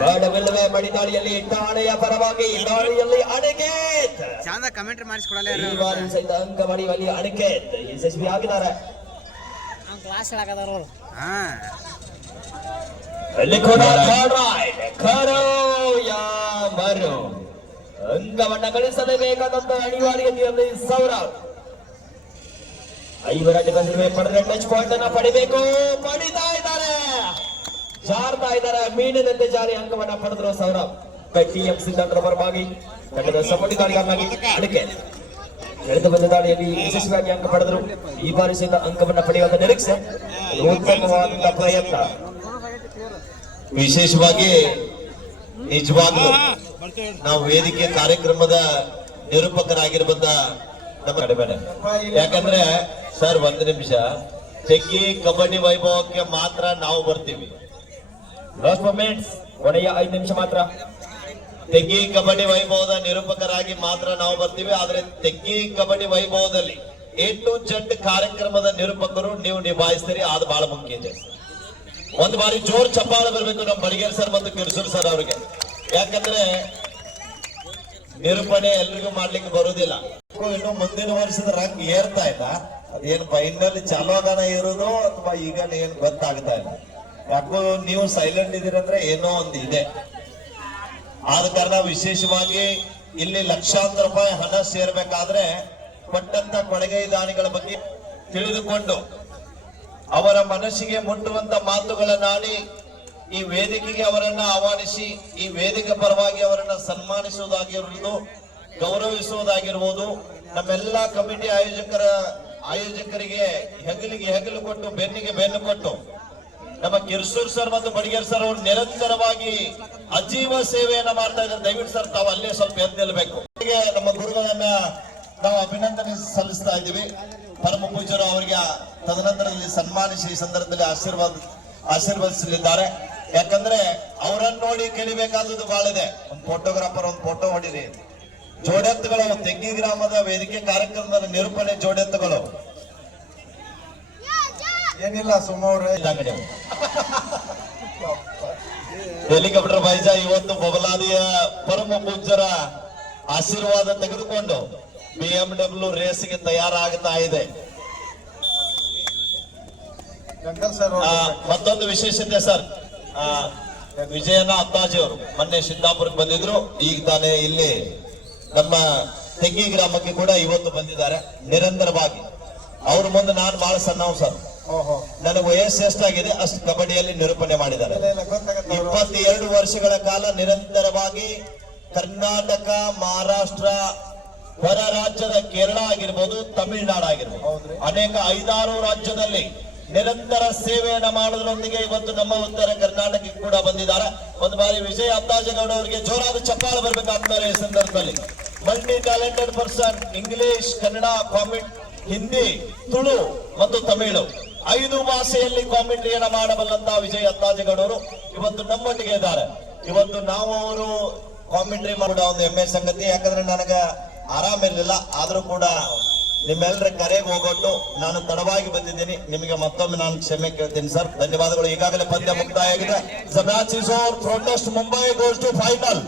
ಬೇಡವಿಲ್ಲವೇ ಮಡಿದಾಳಿಯಲ್ಲಿ ಠಾಣೆಯ ಪರವಾಗಿ ದಾಳಿಯಲ್ಲಿ ಅನಿಕೇತ್ ಚಂದ ಕಮೆಂಟ್ ಮಾಡಿಸ್ಕೊಡಲ್ಲ. ಈ ಬಾರಿ ಸಹಿತ ಅಂಕ ಮಾಡಿಯುವಲ್ಲಿ ಅನಿಕೇತ್ ಯಶಸ್ವಿ ಆಗಿದ್ದಾರೆ. ಕ್ಲಾಸ್ ಹೇಳಕದಾರ ಅವರು. ಅಂಗವನ್ನ ಗಳಿಸಲೇಬೇಕಾದಂತ ಅನಿವಾರ್ಯತೆಯಲ್ಲಿ ಸೌರವ್ 5 ರನ್ ಬಂದಿರುವೆ. ಪಡೆದ ಟಚ್ ಪಾಯಿಂಟ್ ಅನ್ನ ಪಡಿಬೇಕು, ಪಡಿತಾ ಇದ್ದಾರೆ, ಜಾರ್ತಾ ಇದ್ದಾರೆ. ಮೀನಿನಂತೆ ಜಾರಿ ಅಂಕವನ್ನ ಪಡೆದ್ರು ಸೌರವ್. ಟಿಎಂ ಸಿದ್ಧಾಂತರ ಪರವಾಗಿ ತಂಡದ ಸಪೋರ್ಟಿ ದಾಳಿಗಾರನಾಗಿ ಅಡಿಕೆ ಎಳೆದು ಬಂದ ದಾಳಿಯಲ್ಲಿ ಯಶಸ್ವಿಯಾಗಿ ಅಂಕ ಪಡೆದರು. ಈ ಬಾರಿ ಸಹಿತ ಅಂಕವನ್ನ ಪಡೆಯುವ ನಿರೀಕ್ಷೆ, ಉತ್ತಮವಾದಂತಹ ಪ್ರಯತ್ನ. ವಿಶೇಷವಾಗಿ ನಿಜವಾಗ್ಲೂ ನಾವು ವೇದಿಕೆ ಕಾರ್ಯಕ್ರಮದ ನಿರೂಪಕರಾಗಿರ್ಬಂದ ನಮ್ಮ ಕಡಿಮೆ. ಯಾಕಂದ್ರೆ ಸರ್ 1 ನಿಮಿಷ, ತೆಗ್ಗಿ ಕಬಡ್ಡಿ ವೈಭವಕ್ಕೆ ಮಾತ್ರ ನಾವು ಬರ್ತೀವಿ. ಲಾಸ್ಟ್ ಮೊಮೆಂಟ್ಸ್, ಕೊನೆಯ 5 ನಿಮಿಷ ಮಾತ್ರ. ತೆಗ್ಗಿ ಕಬಡ್ಡಿ ವೈಭವದ ನಿರೂಪಕರಾಗಿ ಮಾತ್ರ ನಾವು ಬರ್ತೀವಿ. ಆದ್ರೆ Teggi kabaddi ವೈಭವದಲ್ಲಿ A to Z ಕಾರ್ಯಕ್ರಮದ ನಿರೂಪಕರು ನೀವು ನಿಭಾಯಿಸ್ತೀರಿ, ಅದು ಬಹಳ ಮುಖ್ಯ ಇದೆ. ಒಂದು ಬಾರಿ ಜೋರ್ ಚಪ್ಪಾಳೆ ಬರಬೇಕು ನಮ್ಮ ಬಡಿಗೇರ್ ಸರ್ ಮತ್ತು ಕಿರ್ಸೂರ್ ಸರ್ ಅವರಿಗೆ. ಯಾಕಂದ್ರೆ ನಿರೂಪಣೆ ಎಲ್ರಿಗೂ ಮಾಡ್ಲಿಕ್ಕೆ ಬರುವುದಿಲ್ಲ. ಇನ್ನು ಮುಂದಿನ ವರ್ಷದ ರಂಗ್ ಏರ್ತಾ ಇಲ್ಲ, ಅದೇನು ಫೈನಲ್ ಚಾಲುವಾಗನ ಇರೋದು ಅಥವಾ ಈಗ ಏನ್ ಗೊತ್ತಾಗ್ತಾ ಇಲ್ಲ. ಯಾಕೋ ನೀವು ಸೈಲೆಂಟ್ ಇದೀರಂದ್ರೆ ಏನೋ ಒಂದು ಇದೆ. ಆದ ಕಾರಣ ವಿಶೇಷವಾಗಿ ಇಲ್ಲಿ ಲಕ್ಷಾಂತರ ರೂಪಾಯಿ ಹಣ ಸೇರ್ಬೇಕಾದ್ರೆ ಕೊಟ್ಟಂತ ಕೊಡುಗೆ ದಾನಿಗಳ ಬಗ್ಗೆ ತಿಳಿದುಕೊಂಡು ಅವರ ಮನಸ್ಸಿಗೆ ಮುಟ್ಟುವಂತ ಮಾತುಗಳನ್ನಾಡಿ ಈ ವೇದಿಕೆಗೆ ಅವರನ್ನ ಆಹ್ವಾನಿಸಿ ಈ ವೇದಿಕೆ ಪರವಾಗಿ ಅವರನ್ನ ಸನ್ಮಾನಿಸುವುದಾಗಿರುವುದು, ಗೌರವಿಸುವುದಾಗಿರುವುದು, ನಮ್ಮೆಲ್ಲ ಕಮಿಟಿ ಆಯೋಜಕರಿಗೆ ಹೆಗಲಿಗೆ ಹೆಗಲು ಕೊಟ್ಟು ಬೆನ್ನಿಗೆ ಬೆನ್ನು ಕೊಟ್ಟು ನಮ್ಮ ಕಿರ್ಸೂರ್ ಸರ್ ಮತ್ತು ಬಡಿಗೇರ್ ಸರ್ ಅವರು ನಿರಂತರವಾಗಿ ಅಜೀವ ಸೇವೆಯನ್ನ ಮಾಡ್ತಾ ಇದ್ದಾರೆ. ದಯವಿಟ್ಟು ಸರ್ ತಾವು ಅಲ್ಲೇ ಸ್ವಲ್ಪ ಎದ್ದು ನಿಲ್ಲಬೇಕು. ನಮ್ಮ ಗುರುಗಳನ್ನ ನಾವು ಅಭಿನಂದನೆ ಸಲ್ಲಿಸ್ತಾ ಇದ್ದೀವಿ. ಪರಮ ಪೂಜ್ಯರು ಅವರಿಗೆ ತದನಂತರದಲ್ಲಿ ಸನ್ಮಾನಿಸಿ ಈ ಸಂದರ್ಭದಲ್ಲಿ ಆಶೀರ್ವದಿಸಲಿದ್ದಾರೆ. ಯಾಕಂದ್ರೆ ಅವರನ್ನು ನೋಡಿ ಕಲಿಬೇಕಾದದ್ದು ಬಹಳ ಇದೆ. ಒಂದು ಫೋಟೋಗ್ರಾಫರ್ ಒಂದು ಫೋಟೋ ಹೊಡಿರಿ. ಜೋಡೆತ್ತುಗಳು ತೆಗ್ಗಿ ಗ್ರಾಮದ ವೇದಿಕೆ ಕಾರ್ಯಕ್ರಮದ ನಿರೂಪಣೆ ಜೋಡೆತ್ತುಗಳು ಏನಿಲ್ಲ ಸುಮ್ಮವ್ರೆ ಹೆಲಿಕಾಪ್ಟರ್ ಬೈಜ ಇವತ್ತು ಬಬಲಾದಿಯ ಪರಮ ಪೂಜ್ಯರ ಆಶೀರ್ವಾದ ತೆಗೆದುಕೊಂಡು BMW ರೇಸ್ಗೆ ತಯಾರಾಗ್ತಾ ಇದೆ. ಗಂಗಲ್ ಸರ್ ಮತ್ತೊಂದು ವಿಶೇಷತೆ ಸರ್, ವಿಜಯನ ಅತ್ತಾಜಿ ಅವರು ಮೊನ್ನೆ ಸಿದ್ದಾಪುರಕ್ಕೆ ಬಂದಿದ್ರು. ಈಗ ತಾನೇ ಇಲ್ಲಿ ನಮ್ಮ ತೆಗ್ಗಿ ಗ್ರಾಮಕ್ಕೆ ಕೂಡ ಇವತ್ತು ಬಂದಿದ್ದಾರೆ ನಿರಂತರವಾಗಿ. ಅವ್ರ ಮುಂದೆ ನಾನು ಬಹಳ ಸಣ್ಣವ್ ಸರ್, ನನಗೆ ವಯಸ್ಸು ಎಷ್ಟಾಗಿದೆ ಅಷ್ಟು ಕಬಡ್ಡಿಯಲ್ಲಿ ನಿರೂಪಣೆ ಮಾಡಿದ್ದಾರೆ. 22 ವರ್ಷಗಳ ಕಾಲ ನಿರಂತರವಾಗಿ ಕರ್ನಾಟಕ, ಮಹಾರಾಷ್ಟ್ರ, ಹೊರ ರಾಜ್ಯದ ಕೇರಳ ಆಗಿರ್ಬೋದು, ತಮಿಳುನಾಡು ಆಗಿರ್ಬೋದು, ಅನೇಕ 5-6 ರಾಜ್ಯದಲ್ಲಿ ನಿರಂತರ ಸೇವೆಯನ್ನ ಮಾಡೋದ್ರೊಂದಿಗೆ ಇವತ್ತು ನಮ್ಮ ಉತ್ತರ ಕರ್ನಾಟಕಕ್ಕೆ ಕೂಡ ಬಂದಿದ್ದಾರೆ. ಒಂದು ಬಾರಿ ವಿಜಯ ಅತ್ತಾಜಗೌಡ ಅವರಿಗೆ ಜೋರಾದ ಚಪ್ಪಾಳೆ ಬರ್ಬೇಕು ಆದ್ಮೇಲೆ ಈ ಸಂದರ್ಭದಲ್ಲಿ. Multi talented person, English, Kannada, Hindi, Tulu ಮತ್ತು ತಮಿಳು 5 ಭಾಷೆಯಲ್ಲಿ ಕಾಮೆಂಟ್ರಿಯನ್ನ ಮಾಡಬಲ್ಲಂತ ವಿಜಯ ಅತ್ತಾಜಗೌಡರು ಇವತ್ತು ನಮ್ಮೊಟ್ಟಿಗೆ ಇದ್ದಾರೆ. ಇವತ್ತು ನಾವು ಅವರು ಕಾಮೆಂಟ್ರಿ ಮಾಡೋ ಒಂದು ಹೆಮ್ಮೆ ಸಂಗತಿ. ಯಾಕಂದ್ರೆ ನನಗ ಆರಾಮಿರ್ಲಿಲ್ಲ, ಆದ್ರೂ ಕೂಡ ನಿಮ್ಮೆಲ್ಲರ ಕರೆಗೆ ಹೋಗೊಟ್ಟು ನಾನು ತಡವಾಗಿ ಬಂದಿದ್ದೀನಿ. ನಿಮಗೆ ಮತ್ತೊಮ್ಮೆ ನಾನು ಕ್ಷಮೆ ಕೇಳ್ತೀನಿ ಸರ್. ಧನ್ಯವಾದಗಳು. ಈಗಾಗಲೇ ಪಂದ್ಯ ಮುಕ್ತಾಯ ಆಗಿದೆ. The match is over. Protest Mumbai goes to final.